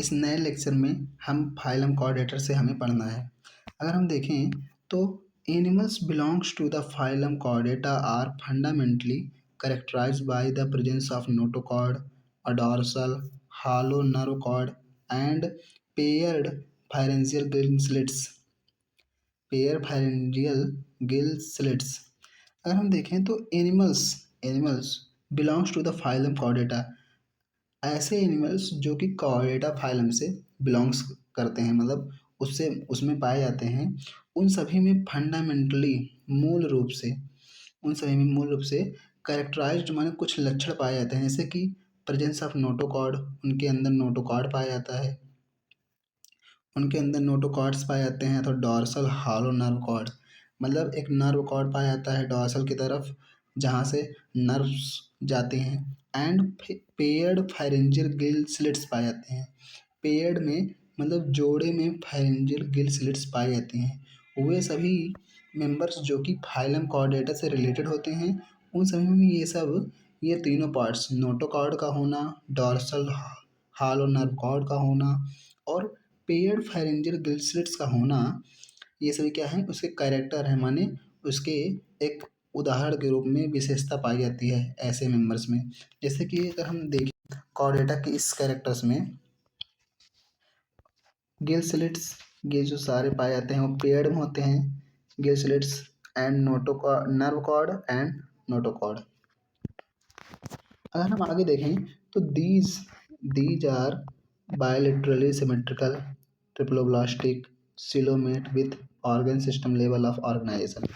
इस नए लेक्चर में हम फाइलम कॉर्डेटर से हमें पढ़ना है। अगर हम देखें तो animals belongs to the phylum chordata are fundamentally characterized by the presence of notochord, a dorsal, hollow nerve cord, and paired pharyngeal gill slits. Pair pharyngeal gill slits. अगर हम देखें तो animals belongs to the phylum chordata, ऐसे animals जो कि Chordata phylum से belongs करते हैं, मतलब उससे उसमें पाए जाते हैं, उन सभी में फंडामेंटली मूल रूप से कैरेक्टराइज्ड माने कुछ लक्षण पाए जाते हैं, जैसे कि प्रेजेंस ऑफ नोटोकॉर्ड, उनके अंदर नोटोकॉर्ड पाया जाता है, उनके अंदर नोटोकॉर्ड्स पाए जाते हैं। तो डॉर्सल हॉलो नर्व कॉर्ड, मतलब एक नर्व कॉर्ड पाया जाता है डॉर्सल की तरफ जहाँ से नर्व्स जाते हैं। एंड पेयर्ड फायरेंजियल गिल स्लिट्स पाए जाते हैं। पेयर्ड में मतलब जोड़े में फायरेंजियल गिल स्लिट्स पाए जाते हैं। वे सभी मेंबर्स जो कि फाइलम कॉर्डेटा से रिलेटेड होते हैं, उन सभी में ये तीनों पार्ट्स नोटोकॉर्ड का होना, डॉर्सल हॉलो नर्व कॉर्ड का होना और पेयर्ड फायरेंजियल गिल स्लिट्स का होना, ये सभी क्या है, उसके कैरेक्टर है, माने उसके एक उदाहरण के रूप में विशेषता पाई जाती है ऐसे मेंबर्स में। जैसे कि अगर हम देखें कॉर्डेटा के इस कैरेक्टर्स में गिल स्लिट्स, ये जो सारे पाए जाते हैं वो पेयर्ड में होते हैं, gill slits and nerve cord and notochord. अगर हम आगे देखें तो these are bilaterally symmetrical triploblastic coelomate with organ system level of organization.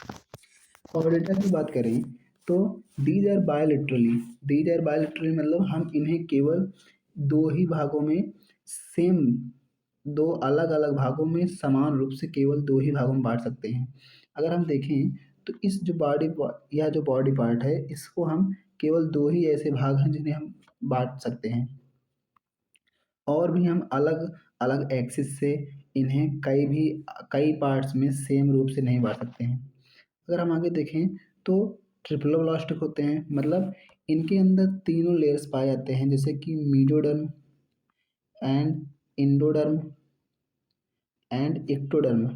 Chordata की बात करें तो दीज आर बायलेटरली मतलब हम इन्हें केवल दो ही भागों में सेम, दो अलग अलग भागों में समान रूप से केवल दो ही भागों में बांट सकते हैं। अगर हम देखें तो इस जो बॉडी पार्ट है, इसको हम केवल दो ही ऐसे भाग हैं जिन्हें हम बांट सकते हैं, और भी हम अलग अलग एक्सिस से इन्हें कई पार्ट्स में सेम रूप से नहीं बांट सकते हैं। अगर हम आगे देखें तो ट्रिप्लोब्लास्टिक होते हैं, मतलब इनके अंदर तीनों लेयर्स पाए जाते हैं, जैसे कि mesoderm and endoderm and ectoderm,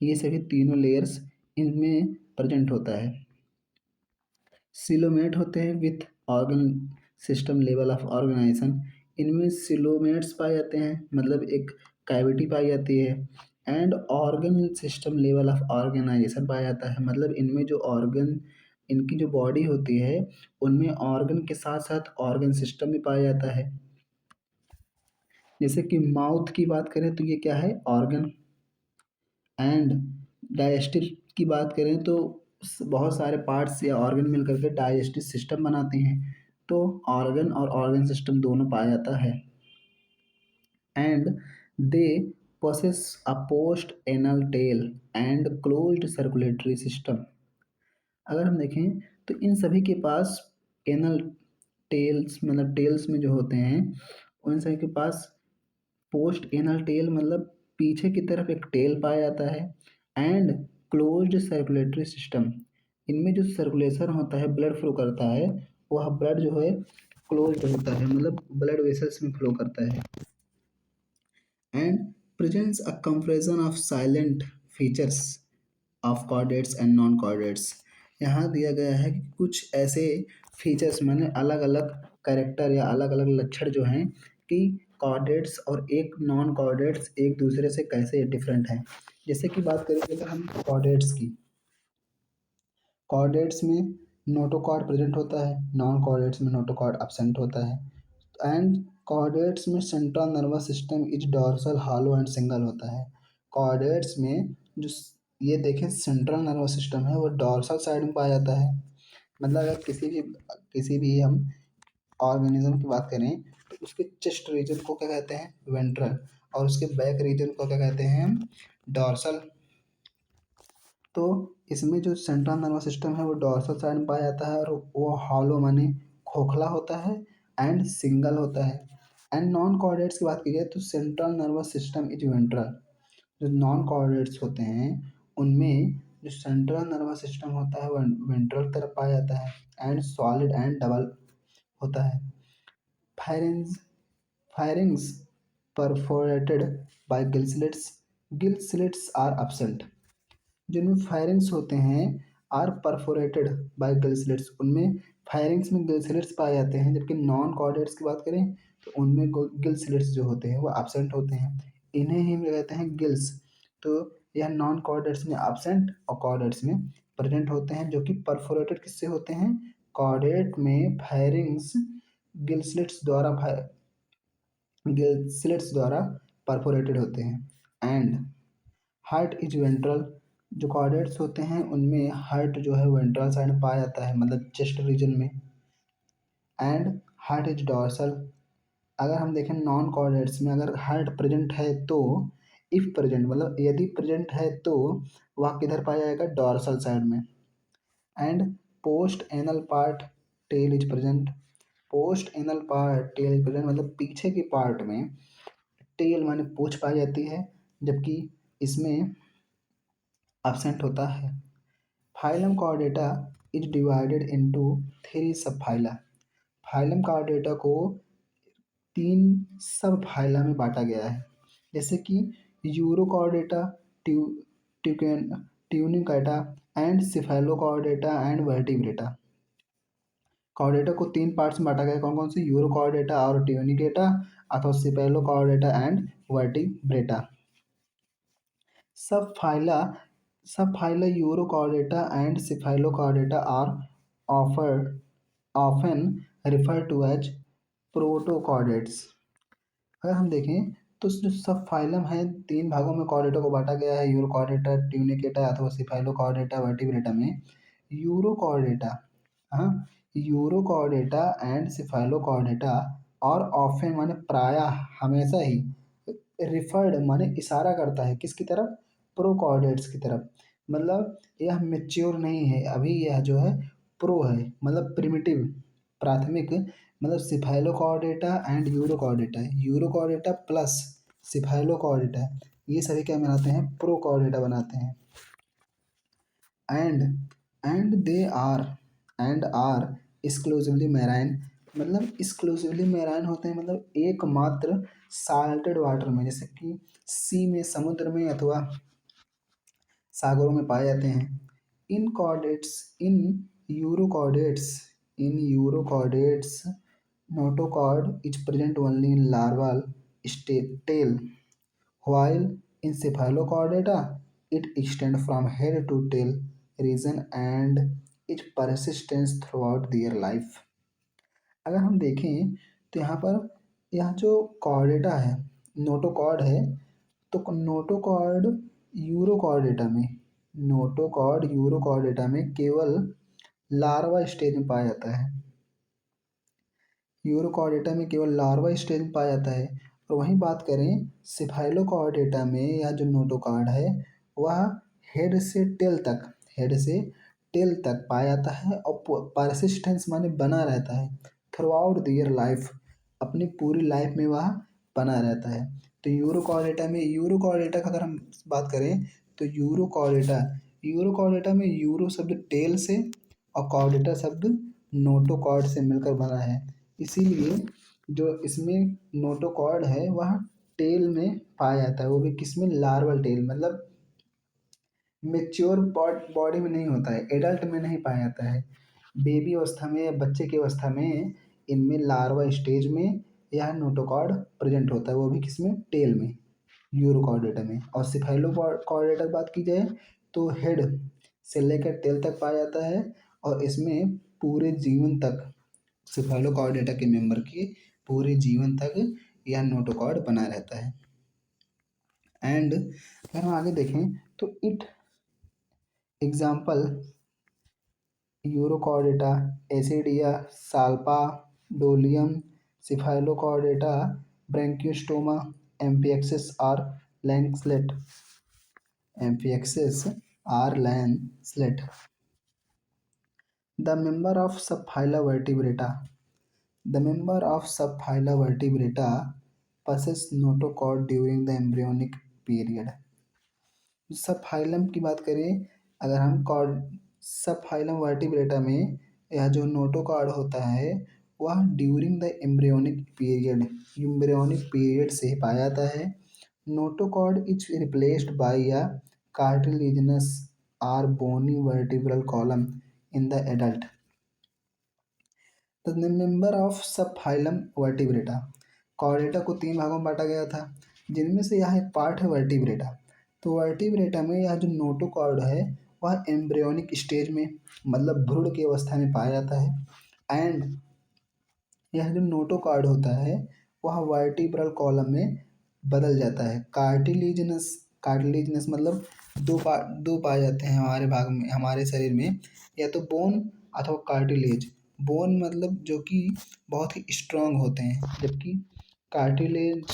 ये सभी तीनों लेयर्स इनमें प्रेजेंट होता है। सिलोमेट होते हैं with organ system level of organization, इनमें सिलोमेट्स पाए जाते हैं, मतलब एक कैविटी पाई जाती है। And organ system level of organization पाया जाता है, मतलब इनमें जो ऑर्गन, इनकी जो बॉडी होती है उनमें ऑर्गन के साथ साथ ऑर्गन सिस्टम भी पाया जाता है। जैसे कि माउथ की बात करें तो ये क्या है, ऑर्गन। एंड डाइजेस्टिव की बात करें तो बहुत सारे पार्ट्स या ऑर्गन मिलकर के डाइजेस्टिव सिस्टम बनाते हैं, तो ऑर्गन और ऑर्गन सिस्टम दोनों पाया जाता है। And they possess a post anal tail and closed circulatory system। अगर हम देखें तो इन सभी के पास एनल टेल्स, मतलब टेल्स में जो होते हैं उन सभी के पास पोस्ट एनल टेल मतलब पीछे की तरफ एक टेल पाया जाता है। एंड क्लोज्ड सर्कुलेटरी सिस्टम, इनमें जो सर्कुलेशन होता है, ब्लड फ्लो करता है, वह ब्लड जो है क्लोज्ड होता है, मतलब ब्लड वेसल्स में फ्लो करता है। And presents a comparison of salient features of chordates and non chordates. यहाँ दिया गया है कि कुछ ऐसे फीचर्स माने अलग अलग कैरेक्टर या अलग अलग लक्षण जो हैं कि कॉर्डेट्स और एक नॉन कॉर्डेट्स एक दूसरे से कैसे डिफरेंट हैं। जैसे कि बात करें अगर हम कॉर्डेट्स की, कॉर्डेट्स में नोटोकॉर्ड प्रेजेंट होता है, नॉन कॉर्डेट्स में नोटोकॉर्ड एब्सेंट होता है। एंड कॉर्डेट्स में central nervous system is dorsal hollow and single होता है। कॉर्डेट्स में जो ये देखें सेंट्रल नर्वस सिस्टम है वो डॉर्सल साइड में पाया जाता है, मतलब अगर किसी भी हम ऑर्गेनिज्म की बात करें तो उसके चेस्ट रीजन को क्या कहते हैं, वेंट्रल, और उसके बैक रीजन को क्या कहते हैं हम, डॉर्सल। तो इसमें जो सेंट्रल नर्वस सिस्टम है वो डॉर्सल साइड में पाया जाता है, और वो हॉलो माने खोखला होता है एंड सिंगल होता है। एंड नॉन कॉर्डेट्स की बात की जाए तो central nervous system is ventral. जो नॉन कॉर्डेट्स होते हैं उनमें जो सेंट्रल नर्वस सिस्टम होता है वह वेंट्रल तरफ पाया जाता है एंड सॉलिड एंड डबल होता है। Pharynx pharynx perforated by gill slits, gill slits are absent। जिनमें फायरिंग्स होते हैं are perforated by gill slits, उनमें फायरिंग्स में गिल स्लिट्स पाए जाते हैं, जबकि नॉन कॉर्डेट्स की बात करें तो उनमें गिल स्लिट्स जो होते हैं वो एब्सेंट होते हैं। इन्हें ही कहते हैं गिल्स। तो यह नॉन कॉर्डेट्स में एब्सेंट और कॉर्डेट्स में प्रेजेंट होते हैं, जो कि परफोरेटेड किससे होते हैं, कॉर्डेट में फायरिंग्स गिल स्लिट्स द्वारा गिल स्लिट्स द्वारा परफोरेटेड होते हैं। एंड हार्ट इज वेंट्रल, जो कॉर्डेट्स होते हैं उनमें हार्ट जो है वेंट्रल साइड में पाया जाता है, मतलब चेस्ट रीजन में। एंड हार्ट इज डॉर्सल, अगर हम देखें नॉन कॉर्डेट्स में अगर हार्ट प्रेजेंट है तो, इफ प्रेजेंट मतलब यदि प्रेजेंट है तो वह किधर पाया जाएगा, डॉर्सल साइड में। And post anal part tail is present, post anal part tail is present मतलब पीछे के पार्ट में टेल माने पूंछ पाई जाती है, जबकि इसमें एब्सेंट होता है। Phylum Chordata is divided into 3 सब फाइला, फाइलम कॉर्डेटा को 3 सब फाइला में बांटा गया है, जैसे कि यूरोकॉर्डेटा, ट्यू ट्यूकेन tunicata and cephalochordata and vertebrata. Chordata को 3 पार्ट्स में बांटा गया है, कौन कौन से, यूरोकॉर्डेटा और ट्यूनिकेटा अथवा सिफेलोकॉर्डेटा एंड वर्टिब्रेटा। सब phyla Subphyla Urochordata and Cephalochordata are often referred to as protochordates। अगर हम देखें तो जो सब फाइलम है 3 भागों में कॉर्डेटा को बांटा गया है, यूरोकॉर्डेटा, ट्यूनिकेटा अथवा सिफाइलोकॉर्डेटा, वर्टिब्रेटा में। यूरोकॉर्डेटा, हाँ, यूरोकॉर्डेटा एंड सिफाइलोकॉर्डेटा और ऑफन माने प्रायः, हमेशा ही, रिफर्ड माने इशारा करता है किसकी तरफ, प्रोकॉर्डेट्स की तरफ। मतलब यह मेच्योर नहीं है अभी, यह जो है प्रो है मतलब प्रिमिटिव, प्राथमिक, मतलब cephalochordata and urochordata, urochordata plus cephalochordata ये सभी क्या बनाते हैं, प्रोकॉर्डेटा बनाते हैं। And and they are and are exclusively marine, मतलब एक्सक्लूसिवली मैराइन होते हैं, मतलब एकमात्र साल्टेड वाटर में, जैसे कि सी में, समुद्र में अथवा सागरों में पाए जाते हैं। In chordates in urochordates in urochordates notochord is present only in larval tail, while in cephalochordata it extends from head to tail region and its persistence throughout their life। अगर हम देखें तो यहाँ पर यह जो कॉर्डेटा है, नोटोकॉर्ड है, तो नोटोकॉर्ड यूरोकॉर्डेटा में, नोटोकॉर्ड यूरोकॉर्डेटा में केवल लार्वा स्टेज में पाया जाता है, यूरोकॉर्डेटा में केवल लार्वा स्टेज में पाया जाता है। और वहीं बात करें सिफाइलोकॉर्डेटा में, यह जो नोटोकॉर्ड है वह हेड से टेल तक, हेड से टेल तक पाया जाता है और परसिस्टेंस माने बना रहता है, थ्रू आउट दियर लाइफ, अपनी पूरी लाइफ में वह बना रहता है। तो यूरोकॉर्डेटा में, यूरोकॉर्डेटा का अगर हम बात करें तो यूरोकॉर्डेटा में यूरो शब्द टेल से और कॉर्डेटा शब्द नोटोकॉर्ड से मिलकर बना है, इसीलिए जो इसमें नोटोकॉर्ड है वह टेल में पाया जाता है, वो भी किसमें, लार्वल टेल, मतलब मेच्योर बॉडी में नहीं होता है, एडल्ट में नहीं पाया जाता है, बेबी अवस्था में या बच्चे की अवस्था में इनमें लार्वा स्टेज में यह नोटोकॉर्ड प्रेजेंट होता है, वो भी किसमें, टेल में, यूरोकॉर्डेटा में। और सिफाइलोकॉर्डेटा की बात की जाए तो हेड से लेकर टेल तक पाया जाता है और इसमें पूरे जीवन तक, सिफाइलोकॉर्डेटा के मेंबर के पूरे जीवन तक यह नोटोकॉर्ड बना रहता है। एंड अगर हम आगे देखें तो it example urochordata, ascidia, salpa, doliolum, cephalochordata, branchiostoma, amphioxus और लैंसलेट, एम्फिएक्सिस और lancelet. The member of subphyla vertebrata, The member of subphyla vertebrata possess notochord during the embryonic period। Subphylum की बात करें अगर हम कॉर्ड, सबफाइलम वर्टिब्रेटा में यह जो नोटोकॉर्ड होता है वह ड्यूरिंग द एम्ब्रियोनिक पीरियड से पाया जाता है। Notochord is replaced by a cartilaginous और bony vertebral column in the adult. The member of sub phylum vertebrata. Chordata को तीन भागों में बांटा गया था, जिनमें से यह एक पार्ट है वर्टिब्रेटा। तो वर्टिब्रेटा में यह जो नोटोकॉर्ड है वह एम्ब्रियोनिक स्टेज में, मतलब भ्रूण की अवस्था में पाया जाता है। एंड यह जो नोटोकॉर्ड होता है वह वर्टिब्रल कॉलम में बदल जाता है। कार्टिलेजिनस मतलब दो पाए जाते हैं हमारे भाग में, हमारे शरीर में, या तो बोन अथवा कार्टिलेज। बोन मतलब जो कि बहुत ही स्ट्रांग होते हैं, जबकि कार्टिलेज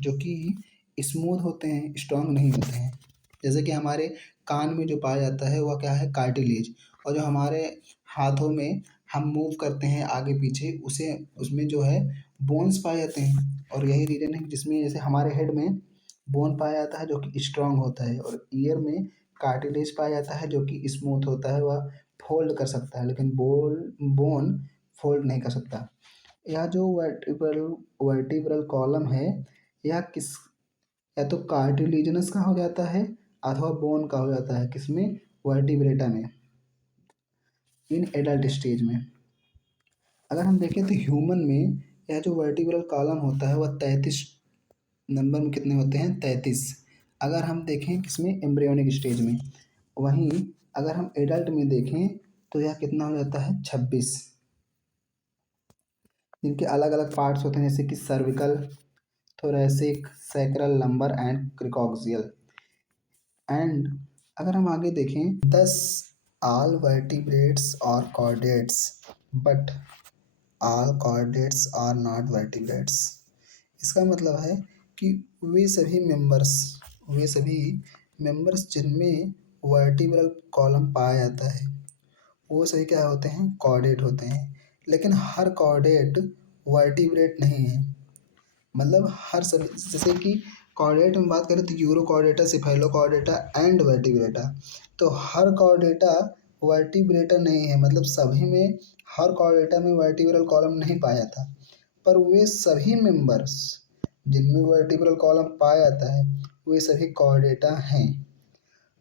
जो कि स्मूथ होते हैं, स्ट्रांग नहीं होते हैं। जैसे कि हमारे कान में जो पाया जाता है वह क्या है, कार्टिलेज। और जो हमारे हाथों में हम मूव करते हैं आगे पीछे, उसे उसमें जो है बोन्स पाए जाते हैं। और यही रीजन है जिसमें जैसे हमारे हेड में बोन पाया जाता है जो कि स्ट्रांग होता है, और ईयर में कार्टिलेज पाया जाता है जो कि स्मूथ होता है, वह फोल्ड कर सकता है, लेकिन बोन फोल्ड नहीं कर सकता। यह जो वर्टिब्रल कॉलम है यह किस, या तो कार्टिलेजिनस का हो जाता है अथवा बोन का हो जाता है, किसमें, वर्टिब्रेटा में, इन एडल्ट स्टेज में। अगर हम देखें तो ह्यूमन में यह जो वर्टिब्रल कॉलम होता है वह 33 नंबर में कितने होते हैं, 33। अगर हम देखें किसमें, एम्ब्रियोनिक स्टेज में। वहीं अगर हम एडल्ट में देखें तो यह कितना हो जाता है, 26। जिनके अलग अलग पार्ट्स होते हैं, जैसे कि cervical, thoracic, sacral, lumbar and coccygeal. And अगर हम आगे देखें, 10 ऑल वर्टिब्रेट्स और chordates but all chordates are not vertebrates. इसका मतलब है कि वे सभी मेंबर्स जिनमें वर्टिब्रल कॉलम पाया जाता है वो सभी क्या होते हैं, कॉर्डेट होते हैं। लेकिन हर कॉर्डेट वर्टिब्रेट नहीं है। मतलब हर सभी, जैसे कि कॉर्डेट में बात करें तो यूरोकॉर्डेटा, सिफेलोकॉर्डेटा एंड वर्टिब्रेटा। तो हर कॉर्डेटा वर्टिब्रेटा नहीं है, मतलब सभी में, हर कॉर्डेटा में वर्टिब्रल कॉलम नहीं पाया जाता। पर वे सभी मेंबर्स जिनमें वर्टिब्रल कॉलम पाया जाता है वे सभी कॉर्डेटा हैं।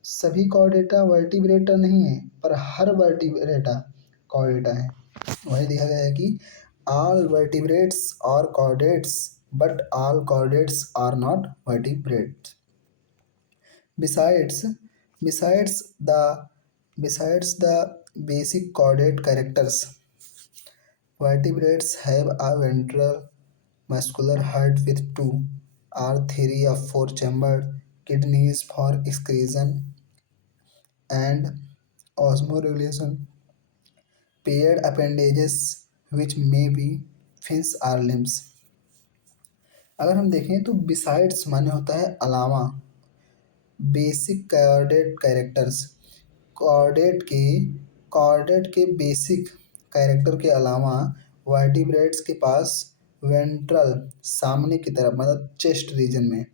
सभी कॉर्डेटा वर्टिब्रेटा नहीं है, पर हर वर्टिब्रेटा कॉर्डेटा है। वही देखा गया है कि all vertebrates are chordates but all chordates are not vertebrates. Besides, besides the besides the basic chordate characters, vertebrates have a ventral muscular heart with two or three or four chambered kidneys for excretion and osmoregulation, paired appendages which may be fins or limbs. अगर हम देखें तो besides माने होता है अलावा, basic chordate characters, chordate के chordate के बेसिक कैरेक्टर के अलावा वर्टिब्रेट्स के पास वेंट्रल, सामने की तरफ, मतलब चेस्ट रीजन में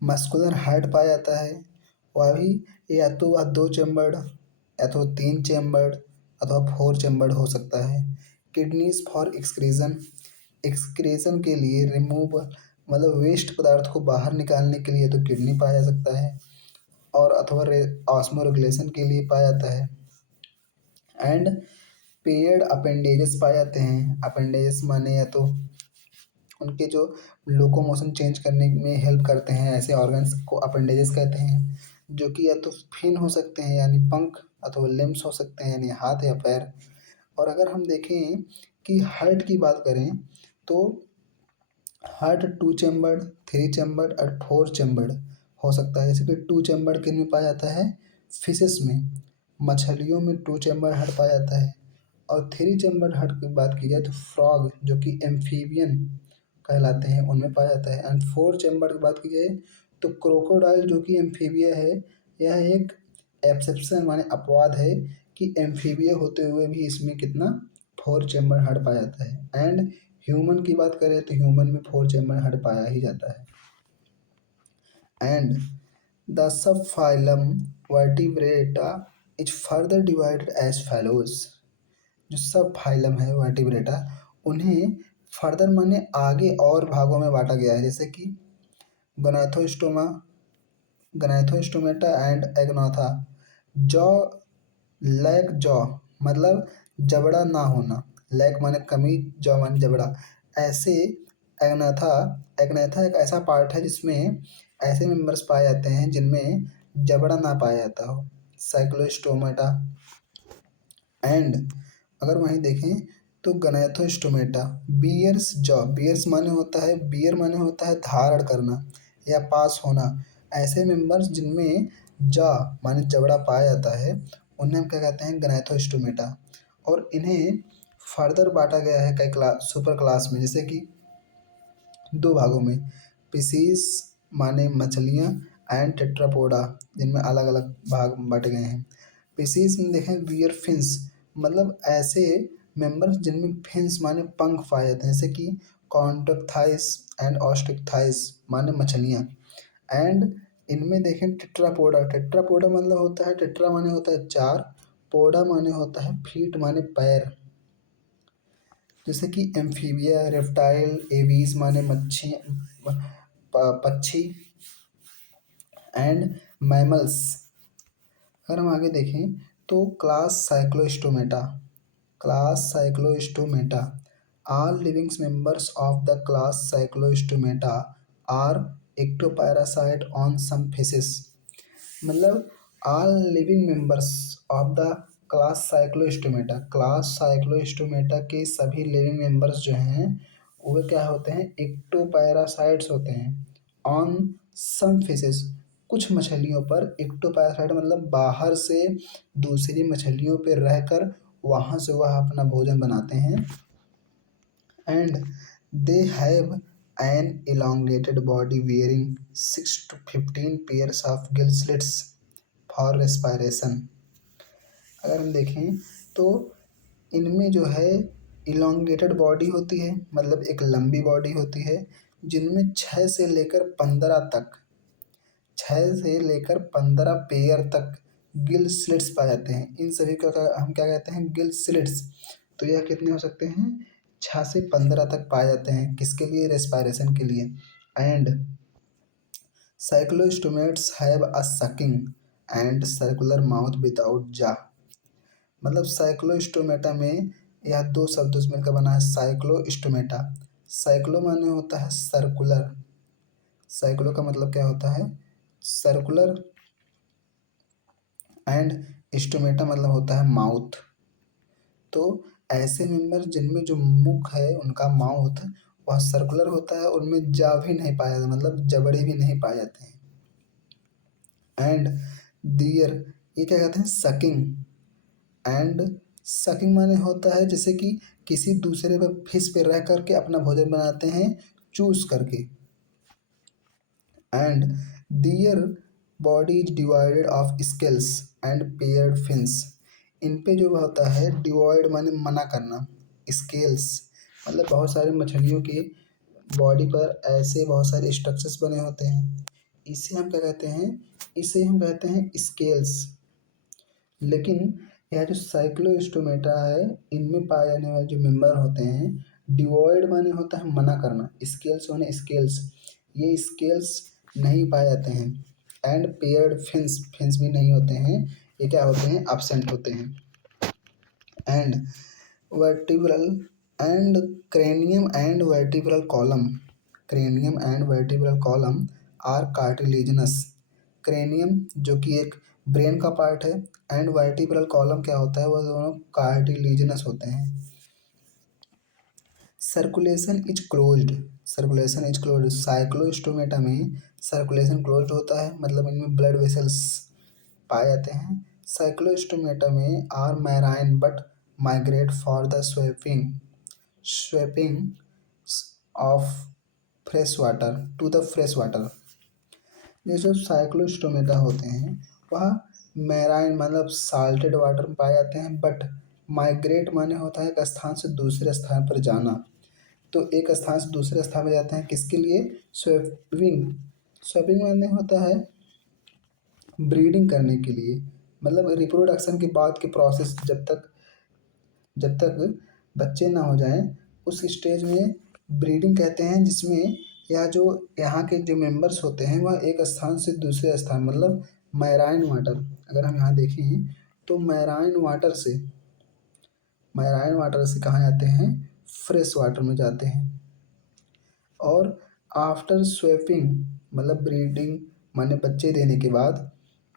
मस्कुलर हार्ट पाया जाता है। वह भी या तो वह दो चैम्बर्ड, या तो तीन चैम्बर्ड अथवा फोर चैम्बर्ड हो सकता है। किडनीज फॉर एक्सक्रीजन, एक्सक्रीजन के लिए, रिमूव मतलब वेस्ट पदार्थ को बाहर निकालने के लिए तो किडनी पाया जा सकता है, और अथवा ऑस्मोरेगुलेशन के लिए पाया जाता है। एंड पेयर्ड अपेंडेजेस पाए जाते हैं। अपेंडेजेस माने या तो उनके जो लोकोमोशन चेंज करने में हेल्प करते हैं, ऐसे ऑर्गन्स को अपेंडेजेस कहते हैं, जो कि या तो फिन हो सकते हैं यानी पंख, अथवा लिम्स हो सकते हैं यानी हाथ या पैर। और अगर हम देखें कि हार्ट की बात करें तो heart two chambered, three chambered और फोर चैम्बर्ड हो सकता है। जैसे कि टू चैम्बर्ड किन में पाया जाता है, फिशेस में, मछलियों में टू चैम्बर्ड हार्ट पाया जाता है। और थ्री चैम्बर्ड हार्ट की बात की जाए तो फ्रॉग जो कि एम्फीबियन कहलाते हैं उनमें पाया जाता है। एंड फोर चैम्बर्ड की बात की जाए तो क्रोकोडाइल जो कि एम्फीबिया है, यह एक एक्सेप्शन माने अपवाद है कि एम्फीबिया होते हुए भी इसमें कितना, फोर चैम्बर हार्ट पाया जाता है। एंड ह्यूमन की बात करें तो ह्यूमन में फोर चैम्बर हार्ट पाया ही जाता है। And the sub phylum vertebrata is further divided as follows. जो सब फाइलम है वर्टिब्रेटा, उन्हें फर्दर माने आगे और भागों में बांटा गया है, जैसे कि गोनाथोस्टोमा, गनाथोस्टोमेटा एंड एग्नोथा। जॉ, लैक जॉ मतलब जबड़ा ना होना, लैक माने कमी, जॉ माने जबड़ा। ऐसे एग्नाथा, एग्नाथा एक ऐसा पार्ट है जिसमें ऐसे मेंबर्स पाए जाते हैं जिनमें जबड़ा ना पाया जाता हो, साइक्लोस्टोमेटा। एंड अगर वहीं देखें तो गनाथोस्टोमेटा, बियर्स जॉ, बियर्स माने होता है, बियर माने होता है धारण करना या पास होना। ऐसे मेंबर्स जिनमें जॉ माने जबड़ा पाया जाता है उन्हें हम क्या कहते हैं, गनाथोस्टोमेटा। और इन्हें फर्दर बांटा गया है कई क्लास, सुपर क्लास में, जैसे कि दो भागों में, पिसीस माने मछलियाँ एंड टेट्रापोडा, जिनमें अलग अलग भाग बांटे गए हैं। पिसीस में देखें वियर फिन्स, मतलब ऐसे मेंबर्स जिनमें फिन्स माने पंख पाए जाते हैं, जैसे कि कॉन्टोक्थाइस एंड ऑस्ट्रिक्थाइस माने मछलियाँ। एंड इनमें देखें टेट्रापोडा, टेट्रापोडा मतलब होता है, टेट्रा माने होता है चार, पोडा माने होता है फीट माने पैर, जैसे कि एम्फीबिया, रेप्टाइल, एवीज माने मच्छी, पक्षी एंड मैमल्स। अगर हम आगे देखें तो class Cyclostomata, class Cyclostomata, all living members of the class cycloistomata are ectoparasite on some species। मतलब all living members of the class Cyclostomata, class Cyclostomata के सभी लिविंग मेंबर्स जो हैं वो क्या होते हैं, एक्टोपैरासाइट्स होते हैं। ऑन सम फिशेस, कुछ मछलियों पर एक्टोपैरासाइट मतलब बाहर से दूसरी मछलियों पर रहकर वहाँ से वह अपना भोजन बनाते हैं। And they have an elongated body wearing 6 to 15 pairs of gill slits for respiration। अगर हम देखें तो इनमें जो है इलोंगेटेड बॉडी होती है, मतलब एक लंबी बॉडी होती है, जिनमें 6 से लेकर 15 पेयर तक गिल स्लिट्स पाए जाते हैं। इन सभी का हम क्या कहते हैं, गिल स्लिट्स। तो यह कितने हो सकते हैं, 6 से 15 तक पाए जाते हैं, किसके लिए, रेस्पायरेशन के लिए। And cyclostomates have a sucking and circular mouth without jaw. मतलब साइक्लोस्टोमेटा में यह दो शब्दों से मिलकर बना है, साइक्लोस्टोमेटा। साइक्लो माने होता है सर्कुलर, साइक्लो का मतलब क्या होता है, सर्कुलर। एंड स्टोमेटा मतलब होता है माउथ। तो ऐसे मेंबर जिनमें जो मुख है, उनका माउथ वह सर्कुलर होता है, उनमें जा भी नहीं पाया जाता, मतलब जबड़े भी नहीं पाए जाते हैं। एंड दियर, ये क्या कहते हैं, सकिंग। एंड सकिंग माने होता है जैसे कि किसी दूसरे पे फिश पे रह करके अपना भोजन बनाते हैं, चूस करके। And their body is divided of scales and paired fins. इन पे जो होता है, डिवाइड माने मना करना, स्केल्स मतलब बहुत सारे मछलियों के बॉडी पर ऐसे बहुत सारे स्ट्रक्चर्स बने होते हैं, इसे हम क्या कहते हैं, इसे हम कहते हैं स्केल्स। लेकिन यह जो साइक्लोस्टोमेटा है, इनमें पाए जाने वाले जो मेंबर होते हैं, डिवॉइड माने होता है मना करना, स्केल्स माने स्केल्स, ये स्केल्स नहीं पाए जाते हैं। एंड पेयर्ड फिन्स, फिन्स भी नहीं होते हैं, ये क्या होते हैं, absent होते हैं। And vertebral and cranium and vertebral column, cranium and vertebral column are cartilaginous. Cranium जो कि एक ब्रेन का पार्ट है, एंड वर्टिब्रल कॉलम क्या होता है, वह दोनों कार्टिलेजिनस होते हैं। Circulation is closed, circulation is closed, Cyclostomata में सर्कुलेशन क्लोज्ड होता है, मतलब इनमें ब्लड वेसल्स पाए जाते हैं। साइक्लोस्टोमेटा में are marine but migrate for the spawning, spawning of fresh water to the fresh water. ये जो साइक्लोस्टोमेटा होते हैं वह मैराइन मतलब साल्टेड वाटर में पाए जाते हैं, बट माइग्रेट माने होता है एक स्थान से दूसरे स्थान पर जाना। तो एक स्थान से दूसरे स्थान पर जाते हैं किसके लिए, स्वेपिंग। स्वेपिंग माने होता है ब्रीडिंग करने के लिए, मतलब रिप्रोडक्शन के बाद के प्रोसेस, जब तक जब तक बच्चे ना हो जाएं उस स्टेज में ब्रीडिंग कहते हैं, जिसमें यह जो यहाँ के जो मेंबर्स होते हैं वह एक स्थान से दूसरे स्थान मतलब मैराइन वाटर, अगर हम यहाँ देखें तो मैराइन वाटर से कहाँ जाते हैं, फ्रेश वाटर में जाते हैं। और आफ्टर स्वेपिंग मतलब ब्रीडिंग माने बच्चे देने के बाद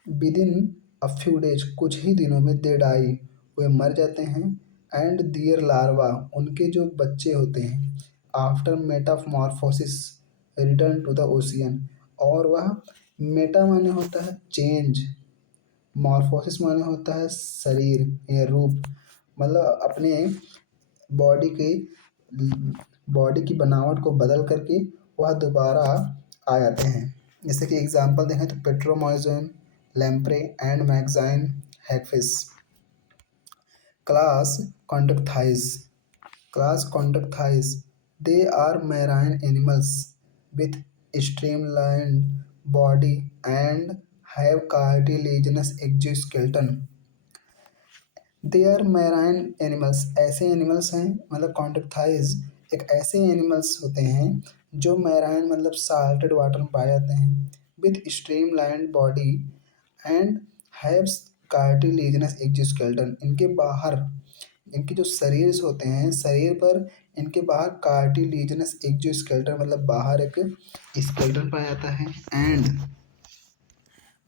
विदिन अ फ्यू डेज कुछ ही दिनों में दे डाई वे मर जाते हैं। एंड दियर लार्वा उनके जो बच्चे होते हैं after metamorphosis return to the ocean. और वह मेटा माने होता है चेंज, मॉर्फोसिस माने होता है शरीर या रूप, मतलब अपने बॉडी के बॉडी की बनावट को बदल करके वह दोबारा आ जाते हैं। जैसे कि एग्जांपल देखें तो petromyzon, lamprey and myxine hagfish. Class chondrichthyes, class chondrichthyes they are marine animals with streamlined body and have cartilaginous exoskeleton. They are marine animals ऐसे एनिमल्स हैं, मतलब कॉन्डक्टाइज एक ऐसे एनिमल्स होते हैं जो मैराइन मतलब साल्टेड वाटर में पाए जाते हैं, with streamlined body and have cartilaginous exoskeleton. इनके बाहर इनके जो शरीर होते हैं, शरीर पर इनके बाहर कार्टिलेजिनस एक्सोस्केलेटन मतलब बाहर एक स्केलेटन पाया जाता है। And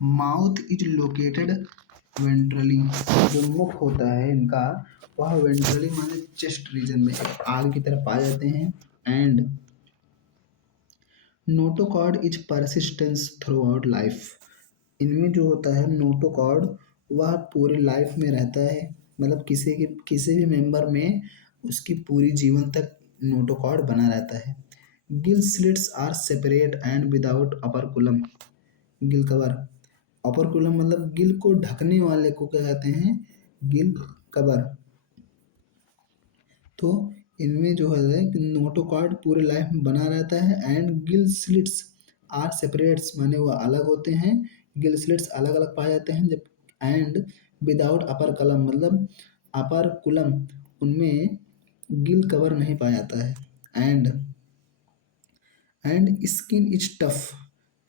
mouth is located ventrally, जो मुख होता है इनका वह वेंट्रली माने चेस्ट रीजन में आगे की तरफ पाए जाते हैं। And notochord is persistence through out life, इनमें जो होता है नोटोकॉर्ड वह पूरी लाइफ में रहता है, मतलब किसी भी मेंबर में उसकी पूरी जीवन तक नोटोकॉर्ड बना रहता है। Gill slits are separate and without operculum, gill cover, operculum मतलब गिल को ढकने वाले को क्या कहते हैं, गिल कवर। तो इनमें जो है नोटोकॉर्ड पूरे लाइफ में बना रहता है। And gill slits are separates माने वो अलग होते हैं, गिल स्लिट्स अलग अलग पाए जाते हैं। जब एंड विदाउट अपर कलम मतलब अपर कुलम उनमें गिल कवर नहीं पाया जाता है। And skin is tough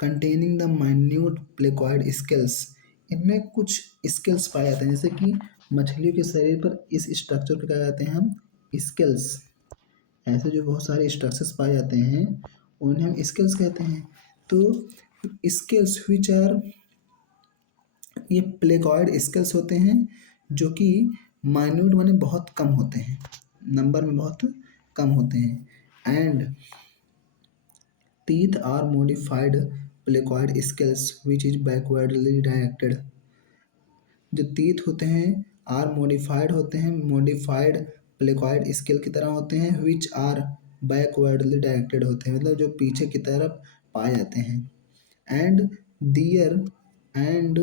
containing the minute placoid scales, इनमें कुछ स्केल्स पाए जाते हैं, जैसे कि मछलियों के शरीर पर इस स्ट्रक्चर को क्या कहते हैं हम, स्केल्स। ऐसे जो बहुत सारे स्ट्रक्चर्स पाए जाते हैं उन्हें हम स्केल्स कहते हैं। तो स्केल्स विच आर, ये प्लेकॉइड स्केल्स होते हैं जो कि माइन्यूट माने बहुत कम होते हैं, नंबर में बहुत कम होते हैं। And teeth are modified placoid scales which is backwardly directed, जो टीथ होते हैं आर मॉडिफाइड होते हैं, मॉडिफाइड प्लेकॉइड स्केल की तरह होते हैं, विच आर बैकवर्डली डायरेक्टेड होते हैं, मतलब जो पीछे की तरफ पाए जाते हैं। And their and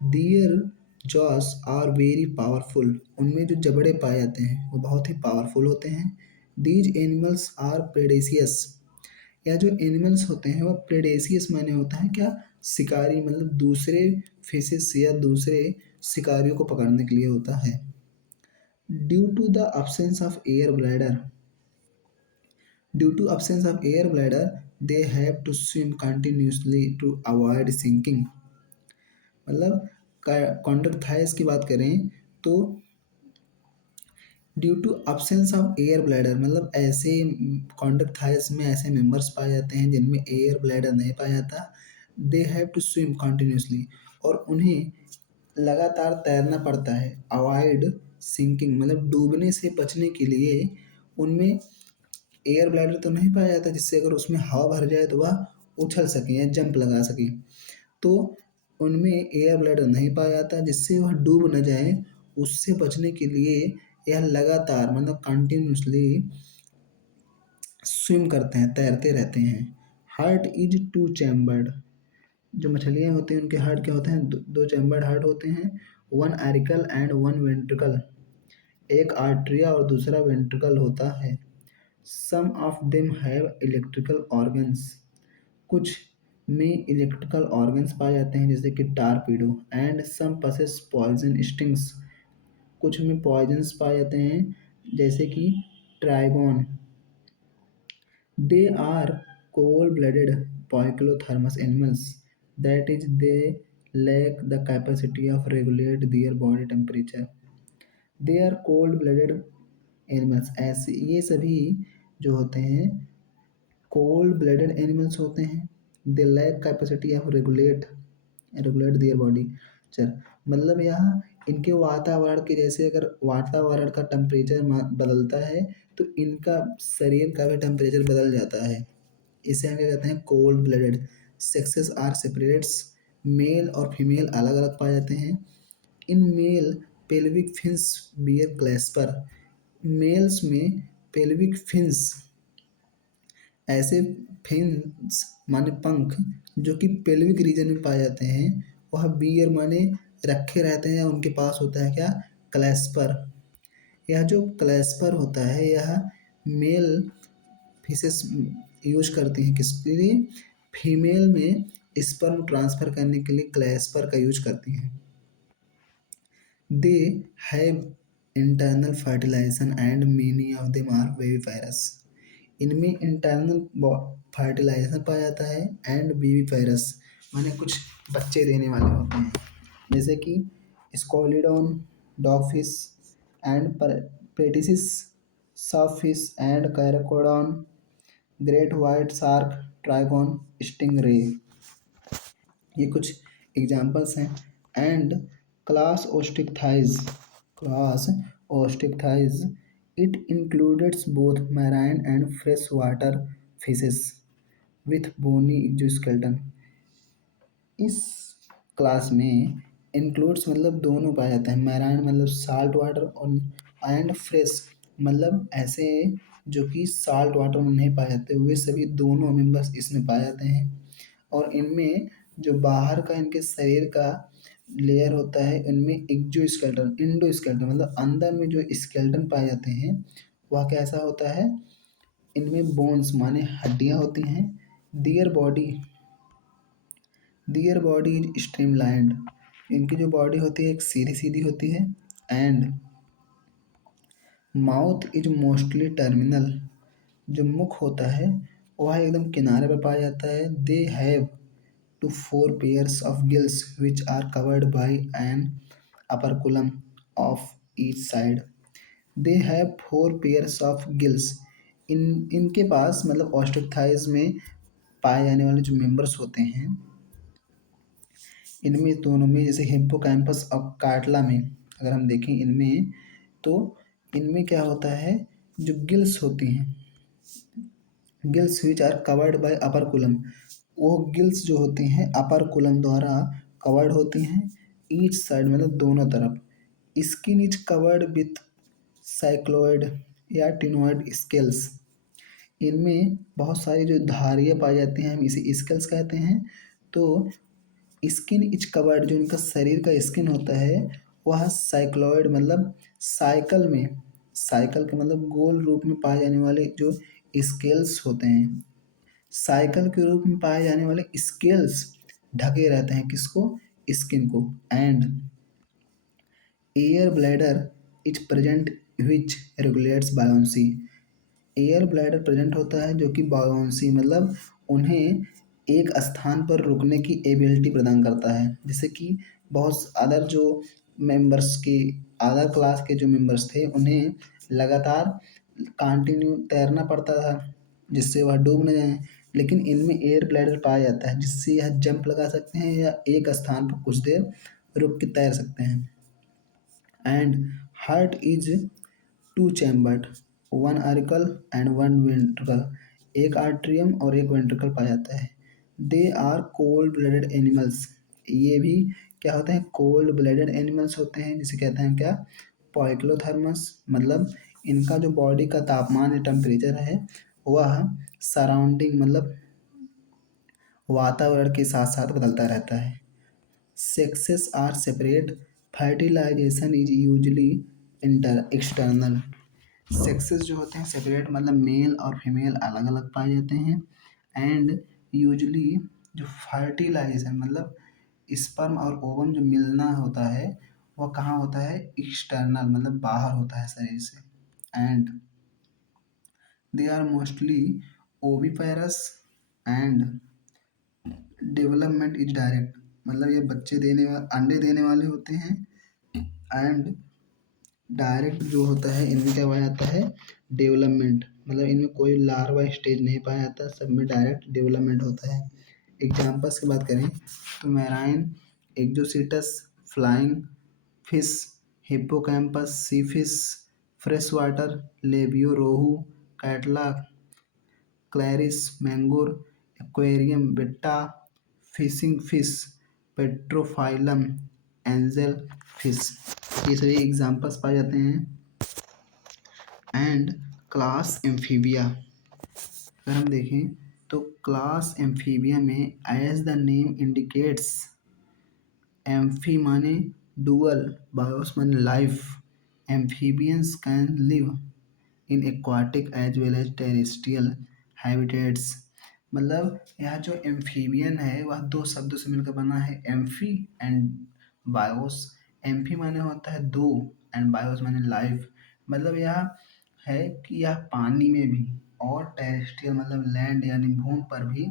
their jaws are very powerful, उनमें जो जबड़े पाए जाते हैं वो बहुत ही पावरफुल होते हैं। दीज एनिमल्स आर प्रेडेसियस, या जो एनिमल्स होते हैं वो प्रेडेसियस माने होता है क्या, शिकारी, मतलब दूसरे फिशेस या दूसरे शिकारियों को पकड़ने के लिए होता है। Due to the absence of air bladder, due to absence of air bladder they have to swim continuously to avoid sinking, मतलब कॉन्डक्टाइल्स की बात करें तो due to absence of air bladder मतलब ऐसे कॉन्डक्टाइल्स में ऐसे मेंबर्स पाए जाते हैं जिनमें एयर ब्लैडर नहीं पाया जाता। They have to swim continuously, और उन्हें लगातार तैरना पड़ता है। अवॉइड सिंकिंग मतलब डूबने से बचने के लिए उनमें एयर ब्लैडर तो नहीं पाया जाता जिससे अगर उसमें हवा भर जाए तो वह उछल सके या जंप लगा सके, तो उनमें एयर ब्लैडर नहीं पाया जाता जिससे वह डूब न जाए। उससे बचने के लिए यह लगातार मतलब कंटिन्यूसली स्विम करते हैं, तैरते रहते हैं। हार्ट इज टू चैम्बर्ड, जो मछलियाँ होती हैं उनके हार्ट क्या होते हैं, दो चैम्बर्ड हार्ट होते हैं। One auricle and one ventricle, एक आर्ट्रिया और दूसरा वेंट्रिकल होता है। Some of them have electrical organs, कुछ में इलेक्ट्रिकल ऑर्गन्स पाए जाते हैं जैसे कि torpedo. And some possess poison stings, कुछ में पॉइजन्स पाए जाते हैं, जैसे कि trygon. They are cold blooded poikilothermous animals, that is they lack the capacity of regulate their body temperature. They are cold blooded animals, ऐसे ये सभी जो होते हैं कोल्ड ब्लडेड एनिमल्स होते हैं। They lack capacity of regulate their body. चल, मतलब यहाँ इनके वातावरण के जैसे अगर वातावरण का टेम्परेचर बदलता है तो इनका शरीर का भी टेम्परेचर बदल जाता है। इसे हम क्या कहते हैं, cold blooded. Sexes are separates, male और फीमेल अलग अलग पाए जाते हैं। In male pelvic fins bear clasper, males में पेल्विक फिन्स ऐसे फिन्स माने पंख जो कि पेल्विक रीजन में पाए जाते हैं, वह बियर माने रखे रहते हैं, उनके पास होता है क्या, क्लैस्पर। यह जो क्लैस्पर होता है यह मेल फिशेस यूज करती हैं किसके लिए, फीमेल में स्पर्म ट्रांसफर करने के लिए क्लैस्पर का यूज करती हैं। They have internal fertilization and many of them are viviparous. इनमें इंटरनल फर्टिलाइजेशन पाया जाता है एंड बीवीपायरस माने कुछ बच्चे देने वाले होते हैं, जैसे कि scoliodon dogfish and pristis sawfish and carcharodon, great white shark, trygon, stingray. ये कुछ एग्जाम्पल्स हैं। And class osteichthyes it includes both marine and freshwater fishes with bony exoskeleton। इस क्लास में इंक्लूड्स मतलब दोनों पाया जाता है, मैराइन मतलब साल्ट वाटर और एंड फ्रेश मतलब ऐसे जो कि साल्ट वाटर में नहीं पाए जाते, वे सभी दोनों मेंबर्स इसमें पाए जाते हैं। और इनमें जो बाहर का इनके शरीर का लेयर होता है, इनमें इंडोस्केलेटन मतलब अंदर में जो स्केलेटन पाए जाते हैं वह कैसा होता है, इनमें बोन्स माने हड्डियां होती हैं। दियर बॉडी इज स्ट्रीमलाइंड, इनकी जो बॉडी होती है एक सीधी सीधी होती है। And mouth is mostly terminal, जो मुख होता है वह एकदम किनारे पर पाया जाता है। They have to 4 pairs of gills which are covered by an operculum of each side। They have 4 pairs of gills। इनके पास मतलब ऑस्ट्रिकथाइज में पाए जाने वाले जो मेंबर्स होते हैं, इनमें दोनों में जैसे हिप्पोकैम्पस और कार्टिला में अगर हम देखें इनमें, तो इनमें क्या होता है, जो गिल्स होती हैं, gills which are covered by upper, वो गिल्स जो होती हैं अपर कुलम द्वारा कवर्ड होती हैं। ईच साइड मतलब दोनों तरफ। Skin is covered with cycloid या टिनोइड स्केल्स, इनमें बहुत सारी जो धारियाँ पाई जाती हैं, हम इसे स्केल्स कहते हैं। तो स्किन इज कवर्ड, जो इनका शरीर का स्किन होता है वह साइक्लोइड मतलब साइकिल के मतलब गोल रूप में पाए जाने वाले जो स्केल्स होते हैं, साइकिल के रूप में पाए जाने वाले स्केल्स ढके रहते हैं किसको, स्किन को। And air bladder is present which regulates buoyancy, air bladder present होता है जो कि बायोंसी मतलब उन्हें एक स्थान पर रुकने की एबिलिटी प्रदान करता है। जैसे कि बहुत अदर क्लास के जो मेंबर्स थे उन्हें लगातार कंटिन्यू तैरना पड़ता था जिससे वह डूब न जाएं, लेकिन इनमें एयर ब्लैडर पाया जाता है जिससे यह जंप लगा सकते हैं या एक स्थान पर कुछ देर रुक के तैर सकते हैं। And heart is 2 chambered, 1 auricle and 1 ventricle, एक आर्ट्रियम और एक वेंट्रिकल पाया जाता है। They are cold blooded animals, ये भी क्या होते हैं, कोल्ड ब्लडेड एनिमल्स होते हैं, जिसे कहते हैं क्या, पॉइक्लोथर्मस मतलब इनका जो बॉडी का तापमान या टेम्परेचर है वह सराउंडिंग मतलब वातावरण के साथ साथ बदलता रहता है। Sexes are separate, fertilization is usually external, sexes जो होते हैं सेपरेट मतलब मेल और फीमेल अलग अलग पाए जाते हैं। एंड यूजली जो फर्टिलाइजेशन मतलब स्पर्म और ओवम जो मिलना होता है वह कहाँ होता है, एक्सटर्नल मतलब बाहर होता है शरीर से। And they are mostly oviparous and development is direct, मतलब ये बच्चे देने वाले अंडे देने वाले होते हैं। एंड डायरेक्ट जो होता है इनमें क्या पाया जाता है, डेवलपमेंट, मतलब इनमें कोई लार्वा स्टेज नहीं पाया जाता, सब में डायरेक्ट डेवलपमेंट होता है। एग्जाम्पल्स की बात करें तो marine, exocoetus, flying fish, hippocampus sea fish, fresh water, labeo rohu, catla, clarias, magur, aquarium betta, fighting fish, pterophyllum, angel fish, ये सभी एग्जाम्पल्स पाए जाते हैं। एंड क्लास एम्फीबिया, अगर हम देखें तो क्लास एम्फीबिया में as the name indicates, amphi माने डुअल, बायोस माने life, amphibians can live in aquatic as well as terrestrial habitats, मतलब यह जो एम्फीबियन है वह दो शब्दों से मिलकर बना है, एम्फी एंड बायोस। एम्फी माने होता है दो एंड बायोस माने लाइफ, मतलब यह है कि यह पानी में भी और टेरेस्ट्रियल मतलब लैंड यानी भूमि पर भी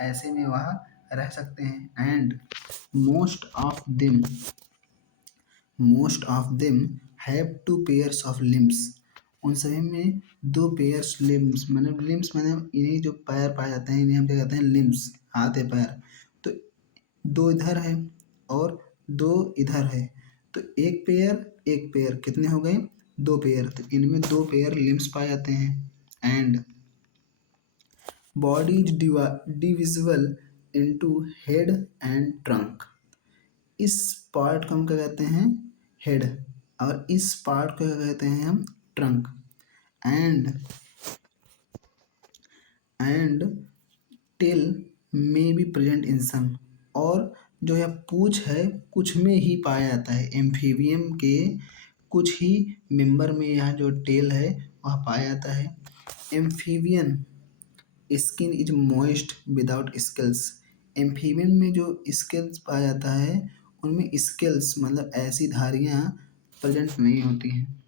ऐसे में वह रह सकते हैं। And most of them most of them have two pairs of limbs, उन सभी में दो पेयर्स लिम्स, मतलब लिम्स मैंने इन्हीं जो पैर पाए जाते हैं इन्हें हम क्या कहते हैं, लिम्स, हाथ है पैर, तो दो इधर है और दो इधर है, तो एक पेयर कितने हो गए, दो पेयर, तो इनमें दो पेयर लिम्स पाए जाते हैं। And body is divisible into head and trunk, इस पार्ट को हम क्या कहते हैं, हेड, और इस पार्ट को क्या कहते हैं हम, trunk. And and tail may be present in some, और जो यह पूंछ है कुछ में ही पाया जाता है, एम्फीबियम के कुछ ही मेंबर में यह जो टेल है वह पाया जाता है। Amphibian skin is moist without scales, amphibian में जो स्केल्स पाया जाता है उनमें स्केल्स मतलब ऐसी धारियाँ प्रेजेंट नहीं होती हैं।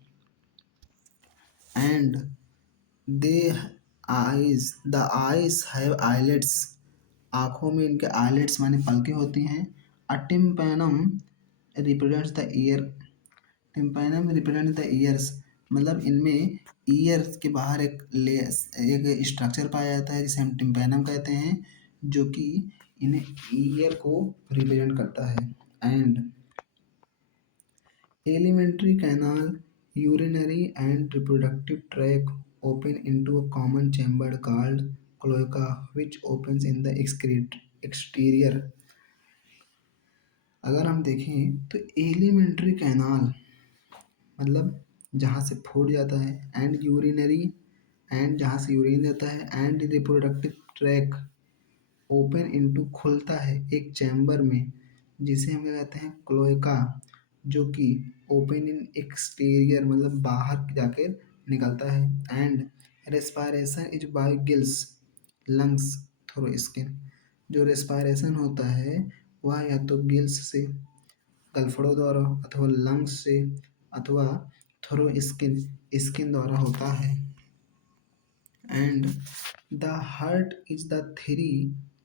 And they eyes the eyes have eyelids, आँखों में इनके आइलेट्स माने पलकें होती हैं। A tympanum represents the ear, tympanum represent the ears, मतलब इनमें ईयर्स के बाहर एक स्ट्रक्चर पाया जाता है जिसे हम टिम्पैनम कहते हैं, जो कि इन्हें ईयर को रिप्रेजेंट करता है। And alimentary canal, urinary and reproductive tract open into a common chamber called cloaca which opens in the exterior, अगर हम देखें तो एलिमेंट्री कैनाल मतलब जहाँ से फूड जाता है, एंड यूरिनरी एंड जहाँ से यूरिन जाता है, and reproductive tract open into खुलता है एक चैम्बर में जिसे हम क्या कहते हैं, क्लोएका, जो कि ओपन इन एक्सटीरियर मतलब बाहर जाकर निकलता है। And respiration is bye gills, lungs through skin, जो रेस्पायरेशन होता है वह या तो गिल्स से गलफड़ों द्वारा अथवा लंग्स से अथवा थ्रू स्किन द्वारा होता है। And the heart is the three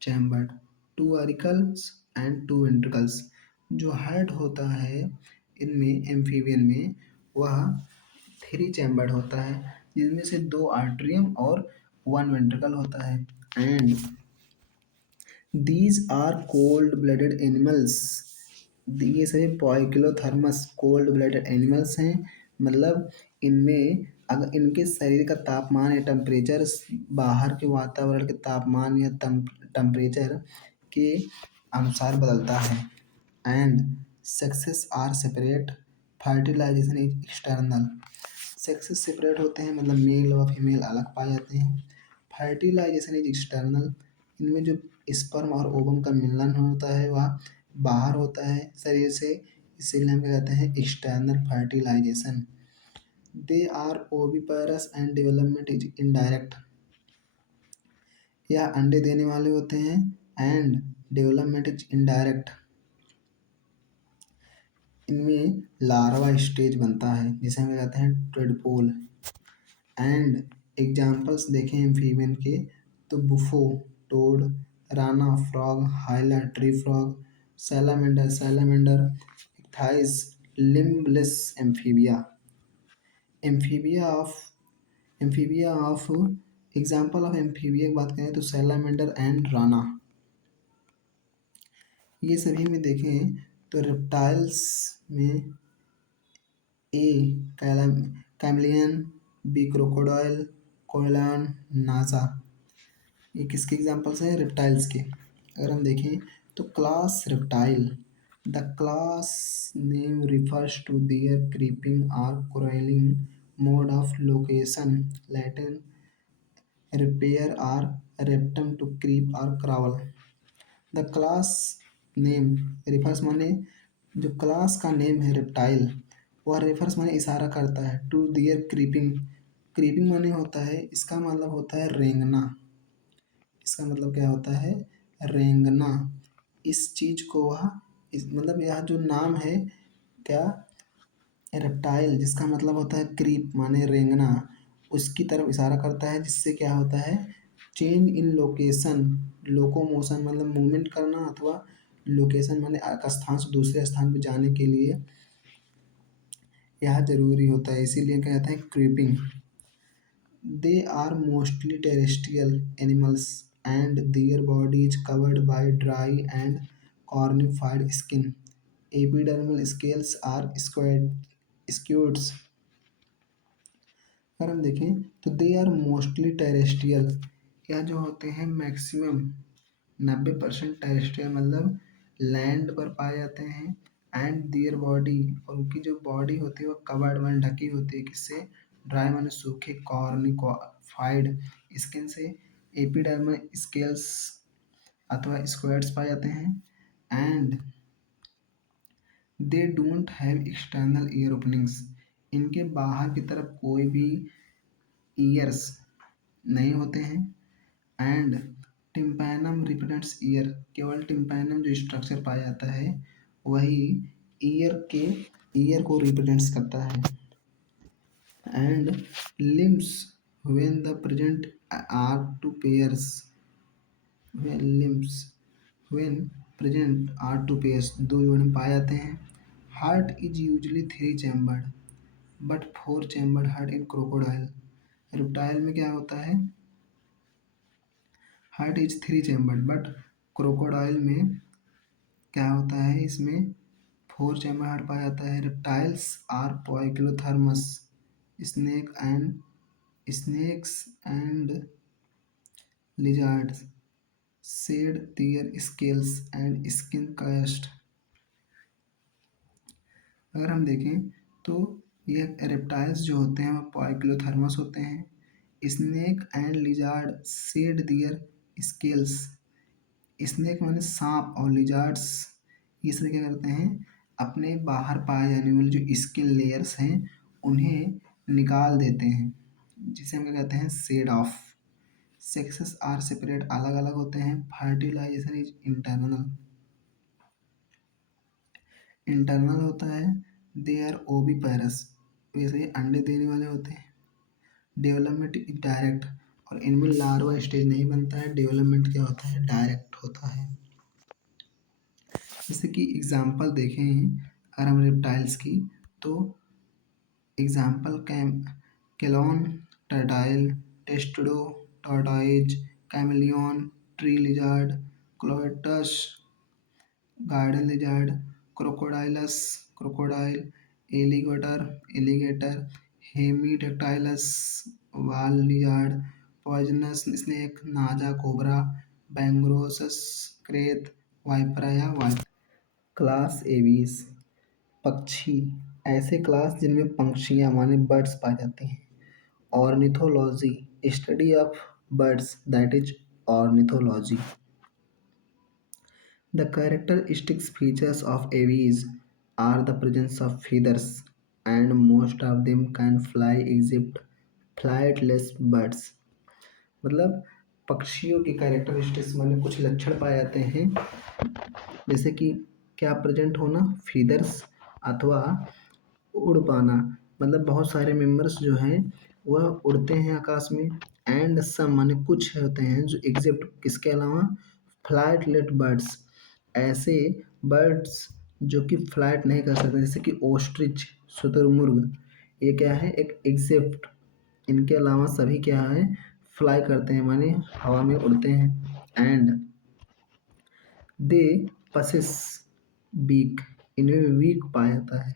chambered, two auricles and two ventricles, जो हार्ट होता है इनमें एम्फीबियन में वह थ्री चैम्बर्ड होता है जिनमें से दो आर्ट्रियम और वन वेंट्रिकल होता है। And these are cold blooded animals, ये सभी पॉइकिलोथर्मस कोल्ड ब्लडेड एनिमल्स हैं, मतलब इनमें अगर इनके शरीर का तापमान या टेम्परेचर बाहर के वातावरण के तापमान या टेम्परेचर के अनुसार बदलता है। And sexes are separate, fertilization is external, sexes separate होते हैं मतलब मेल व फीमेल अलग पाए जाते हैं। फर्टिलाइजेशन इज एक्सटर्नल, इनमें जो स्पर्म और ओवम का मिलन होता है वह बाहर होता है शरीर से, इसीलिए हम क्या कहते हैं, external fertilization. They are oviparous and development is indirect, या अंडे देने वाले होते हैं एंड डेवलपमेंट इज इनडायरेक्ट। इनमें लार्वा स्टेज बनता है जिसे हम कहते हैं टेडपोल। एंड एग्जाम्पल्स देखें एम्फीबियन के तो bufo toad, rana frog, hyla tree frog, salamander, ichthyophis limbless amphibia. Amphibia of example of amphibia की बात करें तो सैलामेंडर एंड राना। ये सभी में देखें तो रेप्टाइल्स में ए कैमलियन, बी क्रोकोडाइल, कोयलान, नासा, ये किसके एग्जाम्पल्स हैं? रेप्टाइल्स के। अगर हम देखें तो class reptile, the class name refers to their creeping और crawling mode of locomotion, Latin repere और रेप्टम टू क्रीप और crawl. The class name refers माने जो क्लास का नेम है रेप्टाइल, वह रेफर्स माने इशारा करता है टू दियर क्रीपिंग। क्रीपिंग माने होता है, इसका मतलब होता है रेंगना। इसका मतलब क्या होता है? रेंगना। इस चीज को वह मतलब यह जो नाम है क्या, रेप्टाइल, जिसका मतलब होता है क्रीप माने रेंगना, उसकी तरफ इशारा करता है, जिससे क्या होता है? चेंज इन लोकेशन, लोकोमोशन मतलब मूवमेंट करना, अथवा लोकेशन माने एक स्थान से दूसरे स्थान पर जाने के लिए यह जरूरी होता है, इसीलिए कहते हैं creeping. They are mostly terrestrial animals and their body is covered by dry and cornified skin. Epidermal scales are skewed। अगर हम देखें तो दे आर मोस्टली टेरेस्ट्रियल, यह जो होते हैं मैक्सिमम 90% टेरेस्ट्रियल मतलब लैंड पर पाए जाते हैं। एंड दियर बॉडी, और उनकी जो बॉडी होती है वो कवर्ड माने ढकी होती है, किससे? ड्राई माने सूखे, कॉर्निफाइड स्किन से, एपिडर्मल स्केल्स अथवा स्क्वेड्स पाए जाते हैं। And they don't have external ear openings, इनके बाहर की तरफ कोई भी ईयर्स नहीं होते हैं। एंड टिम्पैनम रिप्रेजेंट्स ईयर, केवल टिम्पैनम जो स्ट्रक्चर पाया जाता है वही ईयर को रिप्रेजेंट्स करता है। And limbs when the present are two pairs, when present are two pairs, दो जोड़े में पाए जाते हैं। Heart is usually 3 chambered but 4 chambered heart in crocodile. Reptile में क्या होता है? Heart is 3 chambered but crocodile में क्या होता है? इसमें 4 चैम्बर हार्ट पाया जाता है। Reptiles are poikilothermous, snakes and lizards shed their scales and skin cast। अगर हम देखें तो ये रेप्टाइल्स जो होते हैं वो पोइकिलोथर्मस होते हैं। Snake and lizard shed their scales, snake माने सांप और लिजार्ड्स ये सभी क्या करते हैं? अपने बाहर पाए जाने वाले जो स्किन लेयर्स हैं उन्हें निकाल देते हैं, जिसे हम क्या कहते हैं? Shed off. Sexes are separate, अलग अलग होते हैं। फर्टिलाइजेशन इज इंटरनल होता है। दे आर ओविपेरस, वैसे ही अंडे देने वाले होते हैं। डेवलपमेंट इज डायरेक्ट, और इनमें लार्वा स्टेज नहीं बनता है, डेवलपमेंट क्या होता है? डायरेक्ट होता है। जैसे कि एग्जाम्पल देखें अगर हम रेप्टाइल्स की तो example chelone turtle, testudo tortoise, chameleon, tree lizard, calotes, garden lizard, crocodylus crocodile, alligator, hemidactylus, wall lizard, poisonous snake, naja cobra, bungarus krait, vipera या वाइप। क्लास एवीज, पक्षी, ऐसे क्लास जिनमें पंक्षियाँ माने बर्ड्स पाए जाते हैं। Ornithology, study of birds, that is ornithology. The characteristic features of aves are the presence of feathers, and most of them can fly except flightless birds। मतलब पक्षियों की कैरेक्टरिस्टिक्स माने कुछ लक्षण पाए जाते हैं, जैसे कि क्या प्रेजेंट होना? फीदर्स, अथवा उड़ पाना, मतलब बहुत सारे मेंबर्स जो हैं वह उड़ते हैं आकाश में। एंड सम माने कुछ होते हैं जो एग्जिप्ट किसके अलावा, फ्लाइटलेट बर्ड्स, ऐसे बर्ड्स जो कि फ्लाइट नहीं कर सकते, जैसे कि ओस्ट्रिच, शुतुरमुर्ग, ये क्या है, एक एग्जिप्ट। इनके अलावा सभी क्या है, फ्लाई करते हैं माने हवा में उड़ते हैं। एंड दे पसेस बीक, इनमें वीक पाया जाता है,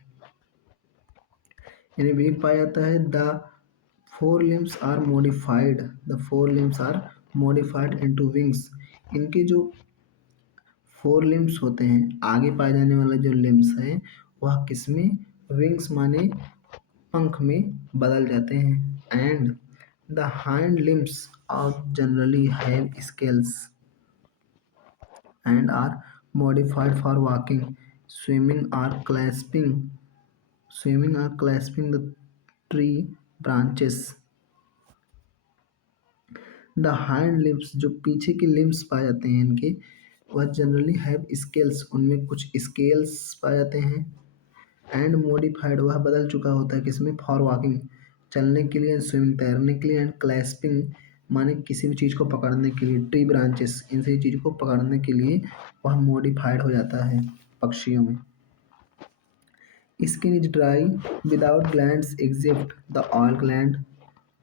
इन्हें वीक पाया जाता है। The fore limbs are modified, the fore limbs are modified into wings, इनके जो फोर लिम्स होते हैं, आगे पाए जाने वाला जो लिम्स है वह किसमें, विंग्स माने पंख में बदल जाते हैं। And the hind limbs are generally have scales and are modified for walking, swimming, or clasping the tree branches. The hind limbs, जो पीछे के लिम्स पाए जाते हैं इनके, वह जनरली हैव स्केल्स, उनमें कुछ स्केल्स पाए जाते हैं। एंड मॉडिफाइड, वह बदल चुका होता है किसमें, फॉर वॉकिंग, चलने के लिए, स्विमिंग, तैरने के लिए, एंड क्लैस्पिंग माने किसी भी चीज़ को पकड़ने के लिए, ट्री ब्रांचेस, इन सभी चीज़ को पकड़ने के लिए वह मॉडिफाइड हो जाता है पक्षियों में। Skin is dry without glands except the oil gland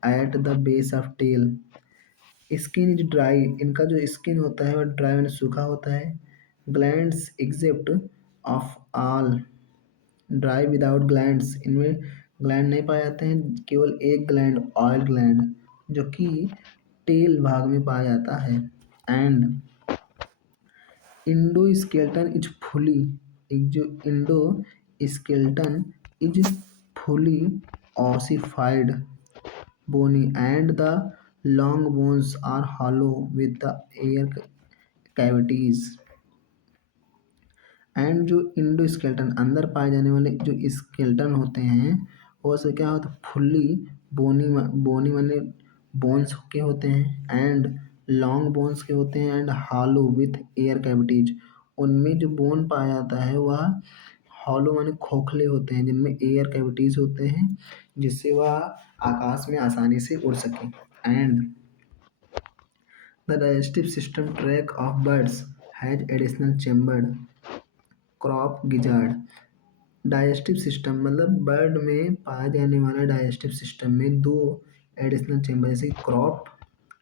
at the base of tail. Skin is dry, इनका जो स्किन होता है वह ड्राई यानी सूखा होता है। Glands except of all, dry without glands, इनमें ग्लैंड नहीं पाए जाते हैं, केवल एक ग्लैंड, ऑयल ग्लैंड, जो कि टेल भाग में पाया जाता है। And endoskeleton is fully, एक जो endoskeleton is fully ossified bony and the long bones are hollow with the air cavities. And जो इंडो स्केल्टन, अंदर पाए जाने वाले जो स्केल्टन होते हैं वो से क्या होता है, फुल्ली बोनी, बोनी माने बोन्स के होते हैं, एंड लॉन्ग बोन्स के होते हैं, and hollow with air cavities, उनमें जो बोन पाया जाता है वह हॉलो माने खोखले होते हैं, जिनमें एयर कैविटीज होते हैं, जिससे वह आकाश में आसानी से उड़ सके। And the digestive system track of birds has additional chambered crop gizzard. Digestive system मतलब बर्ड में पाया जाने वाला डाइजेस्टिव सिस्टम में दो एडिशनल चेम्बर, जैसे क्रॉप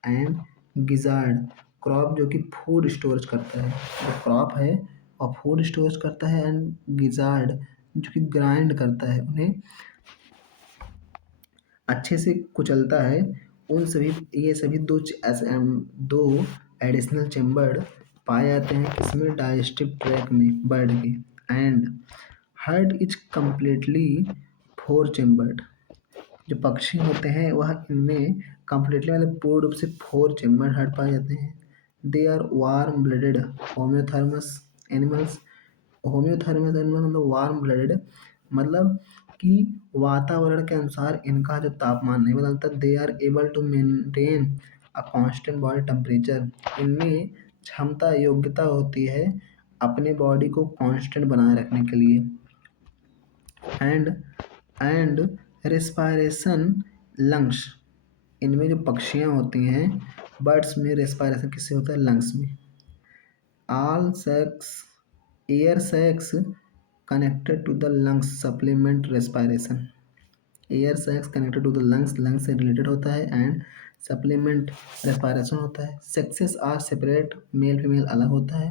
एंड गिजार्ड। क्रॉप जो कि फूड स्टोरेज करता है, जो क्रॉप है और फूड स्टोरेज करता है, एंड गिजार्ड जो कि ग्राइंड करता है, उन्हें अच्छे से कुचलता है। उन सभी, ये सभी दो एडिशनल चेम्बर पाए जाते हैं किसमें, डाइजेस्टिव ट्रैक में बर्ड के। And heart is completely four chambered, जो पक्षी होते हैं वह इनमें कम्प्लीटली मतलब पूर्ण रूप से फोर चेम्बर हार्ट पाए जाते हैं। They are warm blooded homoiothermous animals, homoiothermous animal मतलब वार्म ब्लडेड, मतलब कि वातावरण के अनुसार इनका जो तापमान नहीं बदलता। They are able to maintain a constant body temperature, इनमें क्षमता, योग्यता होती है अपने बॉडी को कांस्टेंट बनाए रखने के लिए। एंड रेस्पायरेशन लंग्स, इनमें जो पक्षियाँ होती हैं बर्ड्स में, रेस्पायरेशन किससे होता है, लंग्स में। All sacs air sacs connected to the lungs supplement respiration, air sacs connected to the lungs, lungs से रिलेटेड होता है, एंड सप्लीमेंट रेस्पायरेशन होता है। Sexes are separate, male female अलग होता है।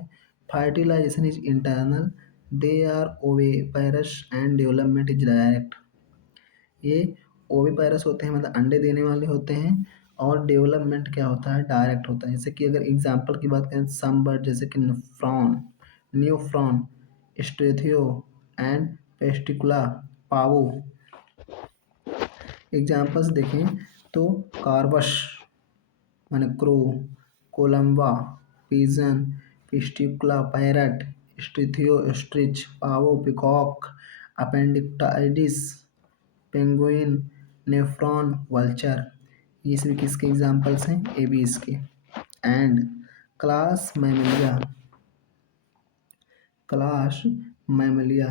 Fertilization is internal, they are oviparous and development is direct, ये oviparous होते हैं मतलब अंडे देने वाले होते हैं, और डेवलपमेंट क्या होता है, डायरेक्ट होता है। जैसे कि अगर एग्जांपल की बात करें, सम बर्ड जैसे कि न्यूफ्रॉन, स्ट्रेथियो एंड पेस्टिकुला पावो। एग्जाम्पल्स देखें तो कार्बस माने crow, columba pigeon, psittacula parrot, struthio ostrich, pavo peacock, aptenodytes penguin, neophron vulture, ये सभी किसके एग्जाम्पल्स हैं, एबीज के। And class mammalia, class mammalia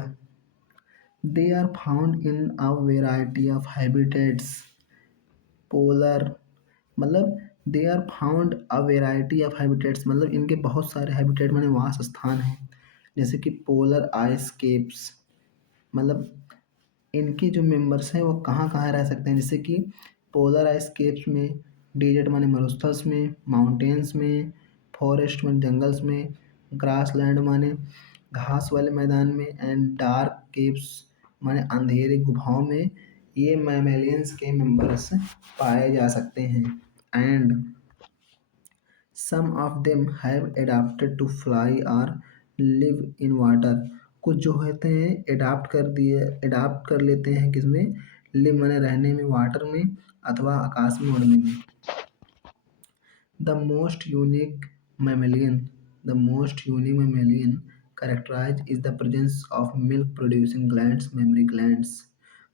They are found in a variety of habitats. Polar मतलब they are found a variety of habitats, मतलब इनके बहुत सारे हैबिटेट माने वास स्थान हैं। जैसे कि पोलर आइस केप्स, मतलब इनके जो मेंबर्स हैं वो कहाँ कहाँ रह सकते हैं, जैसे कि पोलर आइस केप्स में, डेजर्ट माने मरुस्थल्स में, माउंटेन्स में, फॉरेस्ट माने जंगल्स में, ग्रास लैंड माने घास वाले मैदान में, एंड डार्क केव्स माने अंधेरे गुफाओं में ये मैमेलियंस के मेंबर्स पाए जा सकते हैं। And some of them have adapted to fly और लिव इन वाटर, कुछ जो होते हैं एडाप्ट कर लेते हैं किसमें, लिव माने रहने में, वाटर में अथवा आकाश में उड़ने में। The most unique mammalian, the most unique mammalian characterized is the presence of milk-producing glands, mammary glands,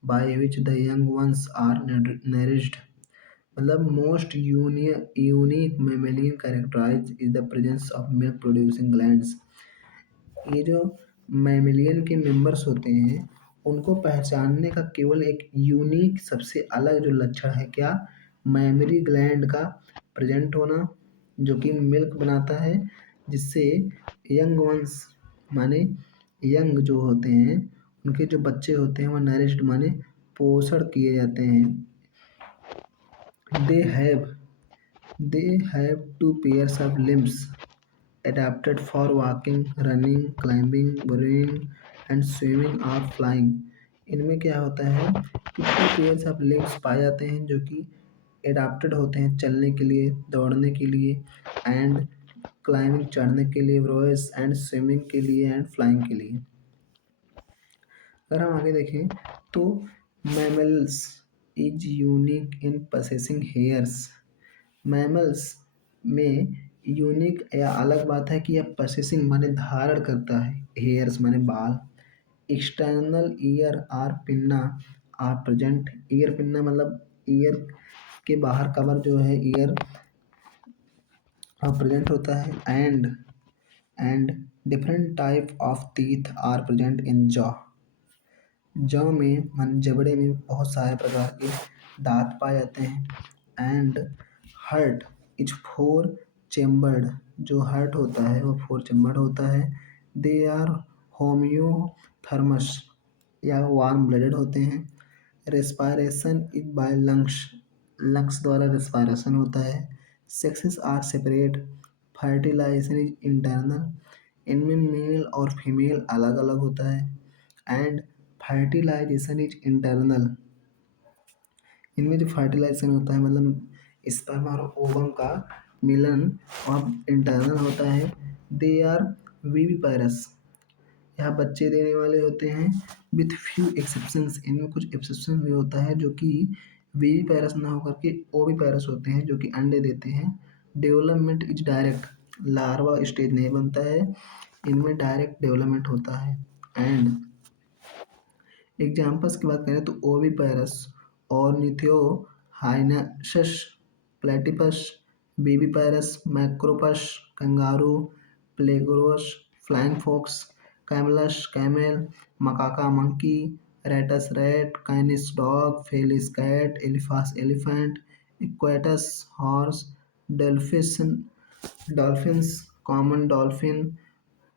by which the young ones are nourished. मतलब most unique mammalian characterize is the presence of milk producing glands. ये जो mammalian के members होते हैं उनको पहचानने का केवल एक यूनिक सबसे अलग जो लक्षण है क्या, मैमरी ग्लैंड का प्रेजेंट होना, जो कि मिल्क बनाता है जिससे यंग वंस माने यंग जो होते हैं उनके जो बच्चे होते हैं वह नरिश्ड माने पोषण किए जाते हैं। They have they have two pairs of limbs adapted for walking, running, climbing, burrowing and swimming or flying। इनमें क्या होता है कि टू पेयर्स ऑफ लिम्स पाए जाते हैं जो कि एडाप्टेड होते हैं चलने के लिए, दौड़ने के लिए, एंड क्लाइंबिंग चढ़ने के लिए, रोएस एंड स्विमिंग के लिए, एंड फ्लाइंग के लिए। अगर हम आगे देखें तो mammals is unique in possessing hairs. Mammals में यूनिक या अलग बात है कि यह पोसेसिंग माने धारण करता है, हेयर्स माने बाल। External ear or pinna are present, ear pinna मतलब ईयर के बाहर कवर जो है ईयर प्रेजेंट होता है। And different type of teeth are present in jaw. Jaw में मन जबड़े में बहुत सारे प्रकार के दांत पाए जाते हैं। And heart is four chambered, जो हर्ट होता है वो फोर चेम्बर्ड होता है। दे आर होम्योथर्मस या वार्म ब्लडेड होते हैं। Respiration is by lungs, lungs द्वारा रेस्पायरेशन होता है। Sexes are separate, fertilization is internal, इनमें मेल और फीमेल अलग अलग होता है। एंड फर्टिलाइजेशन इज इंटरनल, इनमें जो फर्टिलाइजेशन होता है मतलब स्पर्म और ओवम का मिलन और इंटरनल होता है। दे आर विविपायरस, यह बच्चे देने वाले होते हैं। विथ फ्यू एक्सेप्शंस, इनमें कुछ एक्सेप्शन भी होता है जो कि विविपायरस ना होकर के ओविपायरस होते हैं जो कि अंडे देते हैं। Development is direct, larva stage नहीं बनता है, इनमें डायरेक्ट डेवलपमेंट होता है। एंड एग्जाम्पल्स की बात करें तो oviparous, Ornithorhynchus, platypus, viviparous, Macropus, kangaroo, प्लेगोरस, flying fox, Camelus camel, Macaca monkey, Rattus rat, Canis dog, Felis cat, Elephas elephant, Equus horse, dolphin dolphins, common dolphin,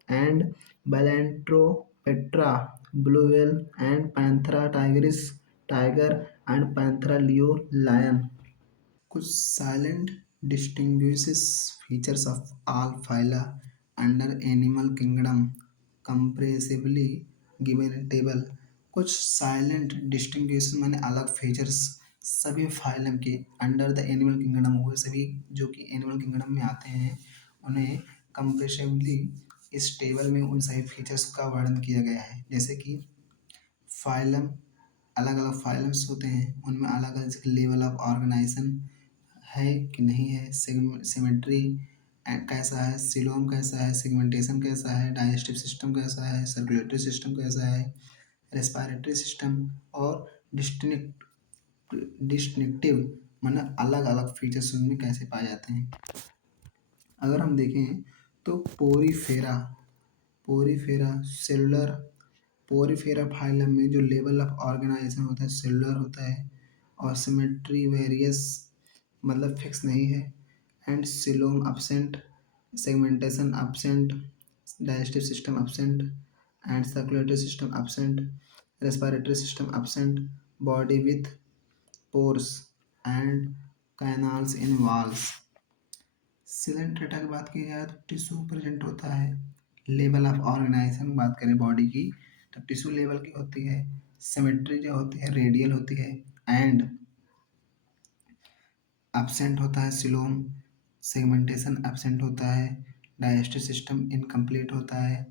and Balaenoptera, blue whale, and Panthera tigris, tiger, and Panthera leo, lion। कुछ salient distinguishes features of all phyla under animal kingdom comprehensively given in table. कुछ salient distinguishes माने अलग features सभी phylum के under the animal kingdom हुए, सभी जो कि एनिमल किंगडम में आते हैं उन्हें कंप्रेसिवली इस टेबल में उन सभी फीचर्स का वर्णन किया गया है। जैसे कि फाइलम, अलग अलग फाइलम्स होते हैं उनमें अलग अलग लेवल ऑफ ऑर्गेनाइजेशन है कि नहीं है, सिमेट्री कैसा है, सिलोम कैसा है, सेगमेंटेशन कैसा है, डाइजेस्टिव सिस्टम कैसा है, सर्कुलेटरी सिस्टम कैसा है, रेस्पिरेटरी सिस्टम, और डिस्टिंक्टिव माने अलग अलग फीचर्स उनमें कैसे पाए जाते हैं। अगर हम देखें तो पोरीफेरा सेलुलर पोरिफेरा फाइलम में जो लेवल ऑफ ऑर्गेनाइजेशन होता है सेलुलर होता है और सिमेट्री वेरियस मतलब फिक्स नहीं है। And coelom absent, segmentation absent, digestive system absent and circulatory system absent, respiratory system absent, body with pores and canals in walls. Silent data की बात की जाए तो टिश्यू प्रेजेंट होता है। लेवल ऑफ ऑर्गेनाइजेशन बात करें बॉडी की तो टिश्यू लेवल की होती है। सिमेट्री जो होती है रेडियल होती है एंड एब्सेंट होता है सिलोम। सेगमेंटेशन एब्सेंट होता है। डाइजेस्टिव सिस्टम इनकम्प्लीट होता है।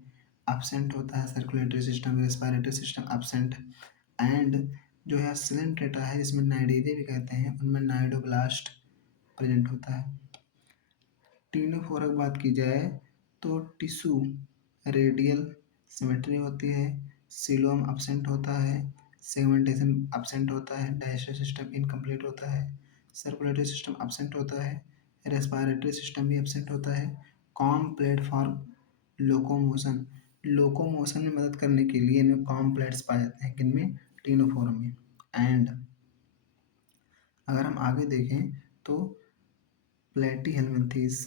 एब्सेंट होता है circulatory system, respiratory system absent. And जो है सिलेंट डेटा है इसमें नाइडीरिया भी कहते हैं, उनमें नाइडोब्लास्ट प्रेजेंट होता है। टीनोफोरा की बात की जाए तो टिश्यू रेडियल सिमेट्री होती है। सिलोम एब्सेंट होता है। सेगमेंटेशन एब्सेंट होता है। डाइजेस्टिव सिस्टम इनकम्प्लीट होता है। सर्कुलेटरी सिस्टम एब्सेंट होता है। रेस्पिरेटरी सिस्टम भी एब्सेंट होता है। कॉम प्लेटफॉर्म लोकोमोशन, लोकोमोशन में मदद करने के लिए इनमें कॉम प्लेट्स पाए जाते हैं किनमें, टीनोफोरा में। एंड अगर हम आगे देखें तो प्लेटीहेल्मिन्थीस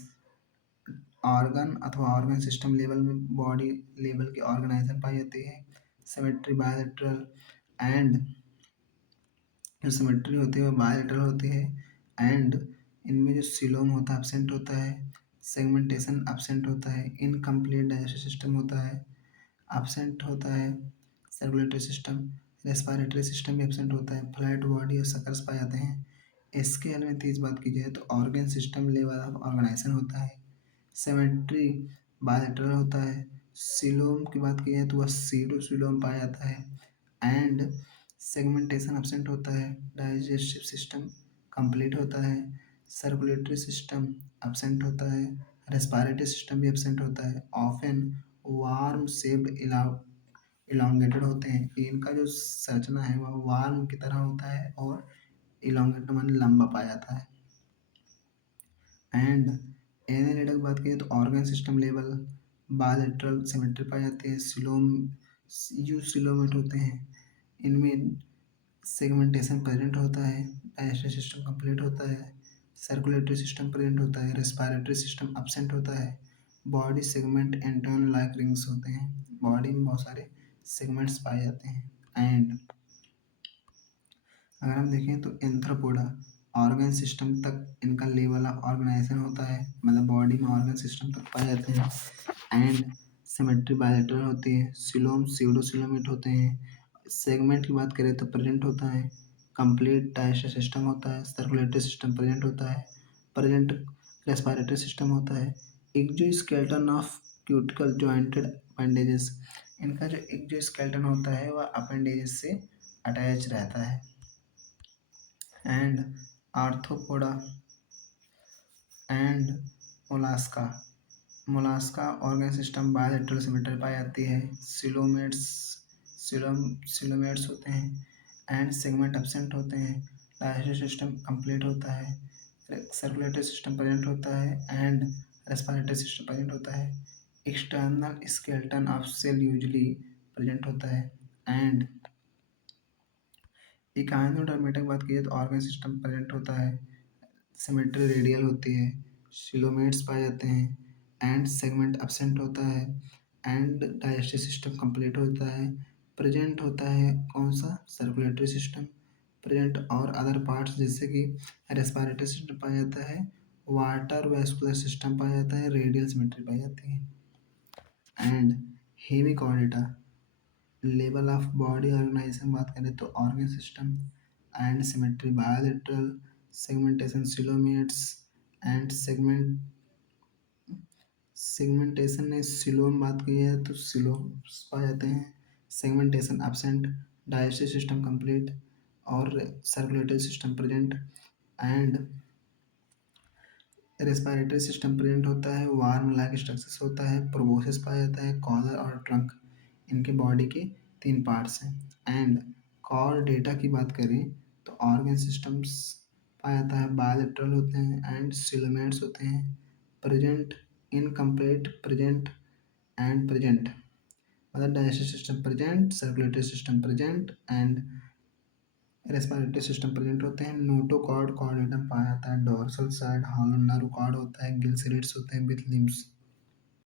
ऑर्गन अथवा ऑर्गन सिस्टम लेवल में बॉडी लेवल की ऑर्गेनाइजेशन पाई जाती है। सिमेट्री बायलैटरल एंड जो सिमेट्री होती है वो बायलैटरल होती है। एंड इनमें जो सिलोम होता है एब्सेंट होता है। सेगमेंटेशन एब्सेंट होता है। इनकम्प्लीट डाइजेस्टिव सिस्टम होता है, एब्सेंट होता है। सर्कुलेटरी सिस्टम, रेस्पिरेटरी सिस्टम भी एब्सेंट होता है। फ्लैट बॉडी और सकर्स पाए जाते हैं। इसके में तीस बात की जाए तो organ system level of organization होता है। सिमेट्री बायलैटरल होता है। सिलोम की बात की जाए तो वह सीडो सिलोम पाया जाता है। एंड सेगमेंटेशन एब्सेंट होता है। डाइजेस्टिव सिस्टम कंप्लीट होता है। सर्कुलेटरी सिस्टम एब्सेंट होता है। रेस्पिरेटरी सिस्टम भी एब्सेंट होता है। ऑफन वार्म शेप्ड इलांगेटेड होते हैं, इनका जो संरचना है वह वार्म की तरह होता है और इलांगेटेड माने लंबा पाया जाता है। एंड एनालिटिक की बात करें तो organ system level bilateral symmetry पाई जाती है। सिलोम यू सिलोमेट होते हैं, इनमें सेगमेंटेशन प्रेजेंट होता है। डाइजेस्टिव सिस्टम कंप्लीट होता है। सर्कुलेटरी सिस्टम प्रेजेंट होता है। रेस्पिरेटरी सिस्टम एब्सेंट होता है। बॉडी सेगमेंट एंटर्न लाइक रिंग्स होते हैं, बॉडी में बहुत सारे सेगमेंट्स पाए जाते हैं। एंड अगर हम देखें तो एंथ्रोपोडा ऑर्गन सिस्टम तक इनका लेवल ऑफ ऑर्गेनाइजेशन होता है, मतलब बॉडी में ऑर्गन सिस्टम तक पाए जाते हैं। एंड सिमेट्री बायलैटरल होती है। सिलोम सीडो सिलोमेट होते हैं। सेगमेंट की बात करें तो प्रेजेंट होता है। कंप्लीट डाइजेस्टिव सिस्टम होता है। सर्कुलेटरी सिस्टम प्रेजेंट होता है। प्रेजेंट रेस्पिरेटरी सिस्टम होता है। Exoskeleton of cuticle jointed appendages, इनका जो एक्जोस्केलेटन होता है वह अपेंडेजेस से अटैच रहता है। And Arthropoda and Mollusca, Mollusca organ system bilateral symmetry पाई जाती है। सिलोमेट्स होते हैं एंड सेगमेंट एब्सेंट होते हैं। डाइजेस्टिव सिस्टम कंप्लीट होता है। सर्कुलेटरी सिस्टम प्रेजेंट होता है एंड रेस्पिरेटरी सिस्टम प्रेजेंट होता है। External skeleton of cell usually present होता है। एंड इकाइनोडर्मेटा की बात की जाए तो ऑर्गन सिस्टम प्रेजेंट होता है। सिमेट्री रेडियल होती है। सिलोमेट्स पाए जाते हैं एंड सेगमेंट एब्सेंट होता है। एंड डाइजेस्टिव सिस्टम कंप्लीट होता है। प्रेजेंट होता है कौन सा, सर्कुलेटरी सिस्टम प्रेजेंट और अदर पार्ट्स जैसे कि रेस्पिरेटरी सिस्टम पाया जाता है। वाटर वेस्कुलर सिस्टम पाया जाता है। रेडियल सिमेट्री पाई जाती है। And Hemichordata level of body organisation बात करें तो organ system and symmetry bilateral segmentation coelomates and segmentation में सिलोम बात की है तो सिलोम पाए जाते हैं। Segmentation absent, digestive system complete और circulatory system present. And respiratory system present होता है। वार्म लाइक स्ट्रक्चर्स होता है। प्रोबोसिस पाया जाता है। कॉलर और ट्रंक इनके बॉडी के तीन पार्ट्स हैं। एंड कॉर डेटा की बात करें तो ऑर्गन सिस्टम्स पाया जाता है। बायलैटरल होते हैं एंड सिलोमेट्स होते हैं। Present, incomplete, present and present. मतलब digestive system present, circulatory system present and respiratory system present होते हैं। नोटोकॉर्ड कॉर्डेटम पाया जाता है dorsal side. Hollow nerve cord होता है। गिल स्लिट्स होते हैं विथ लिम्स।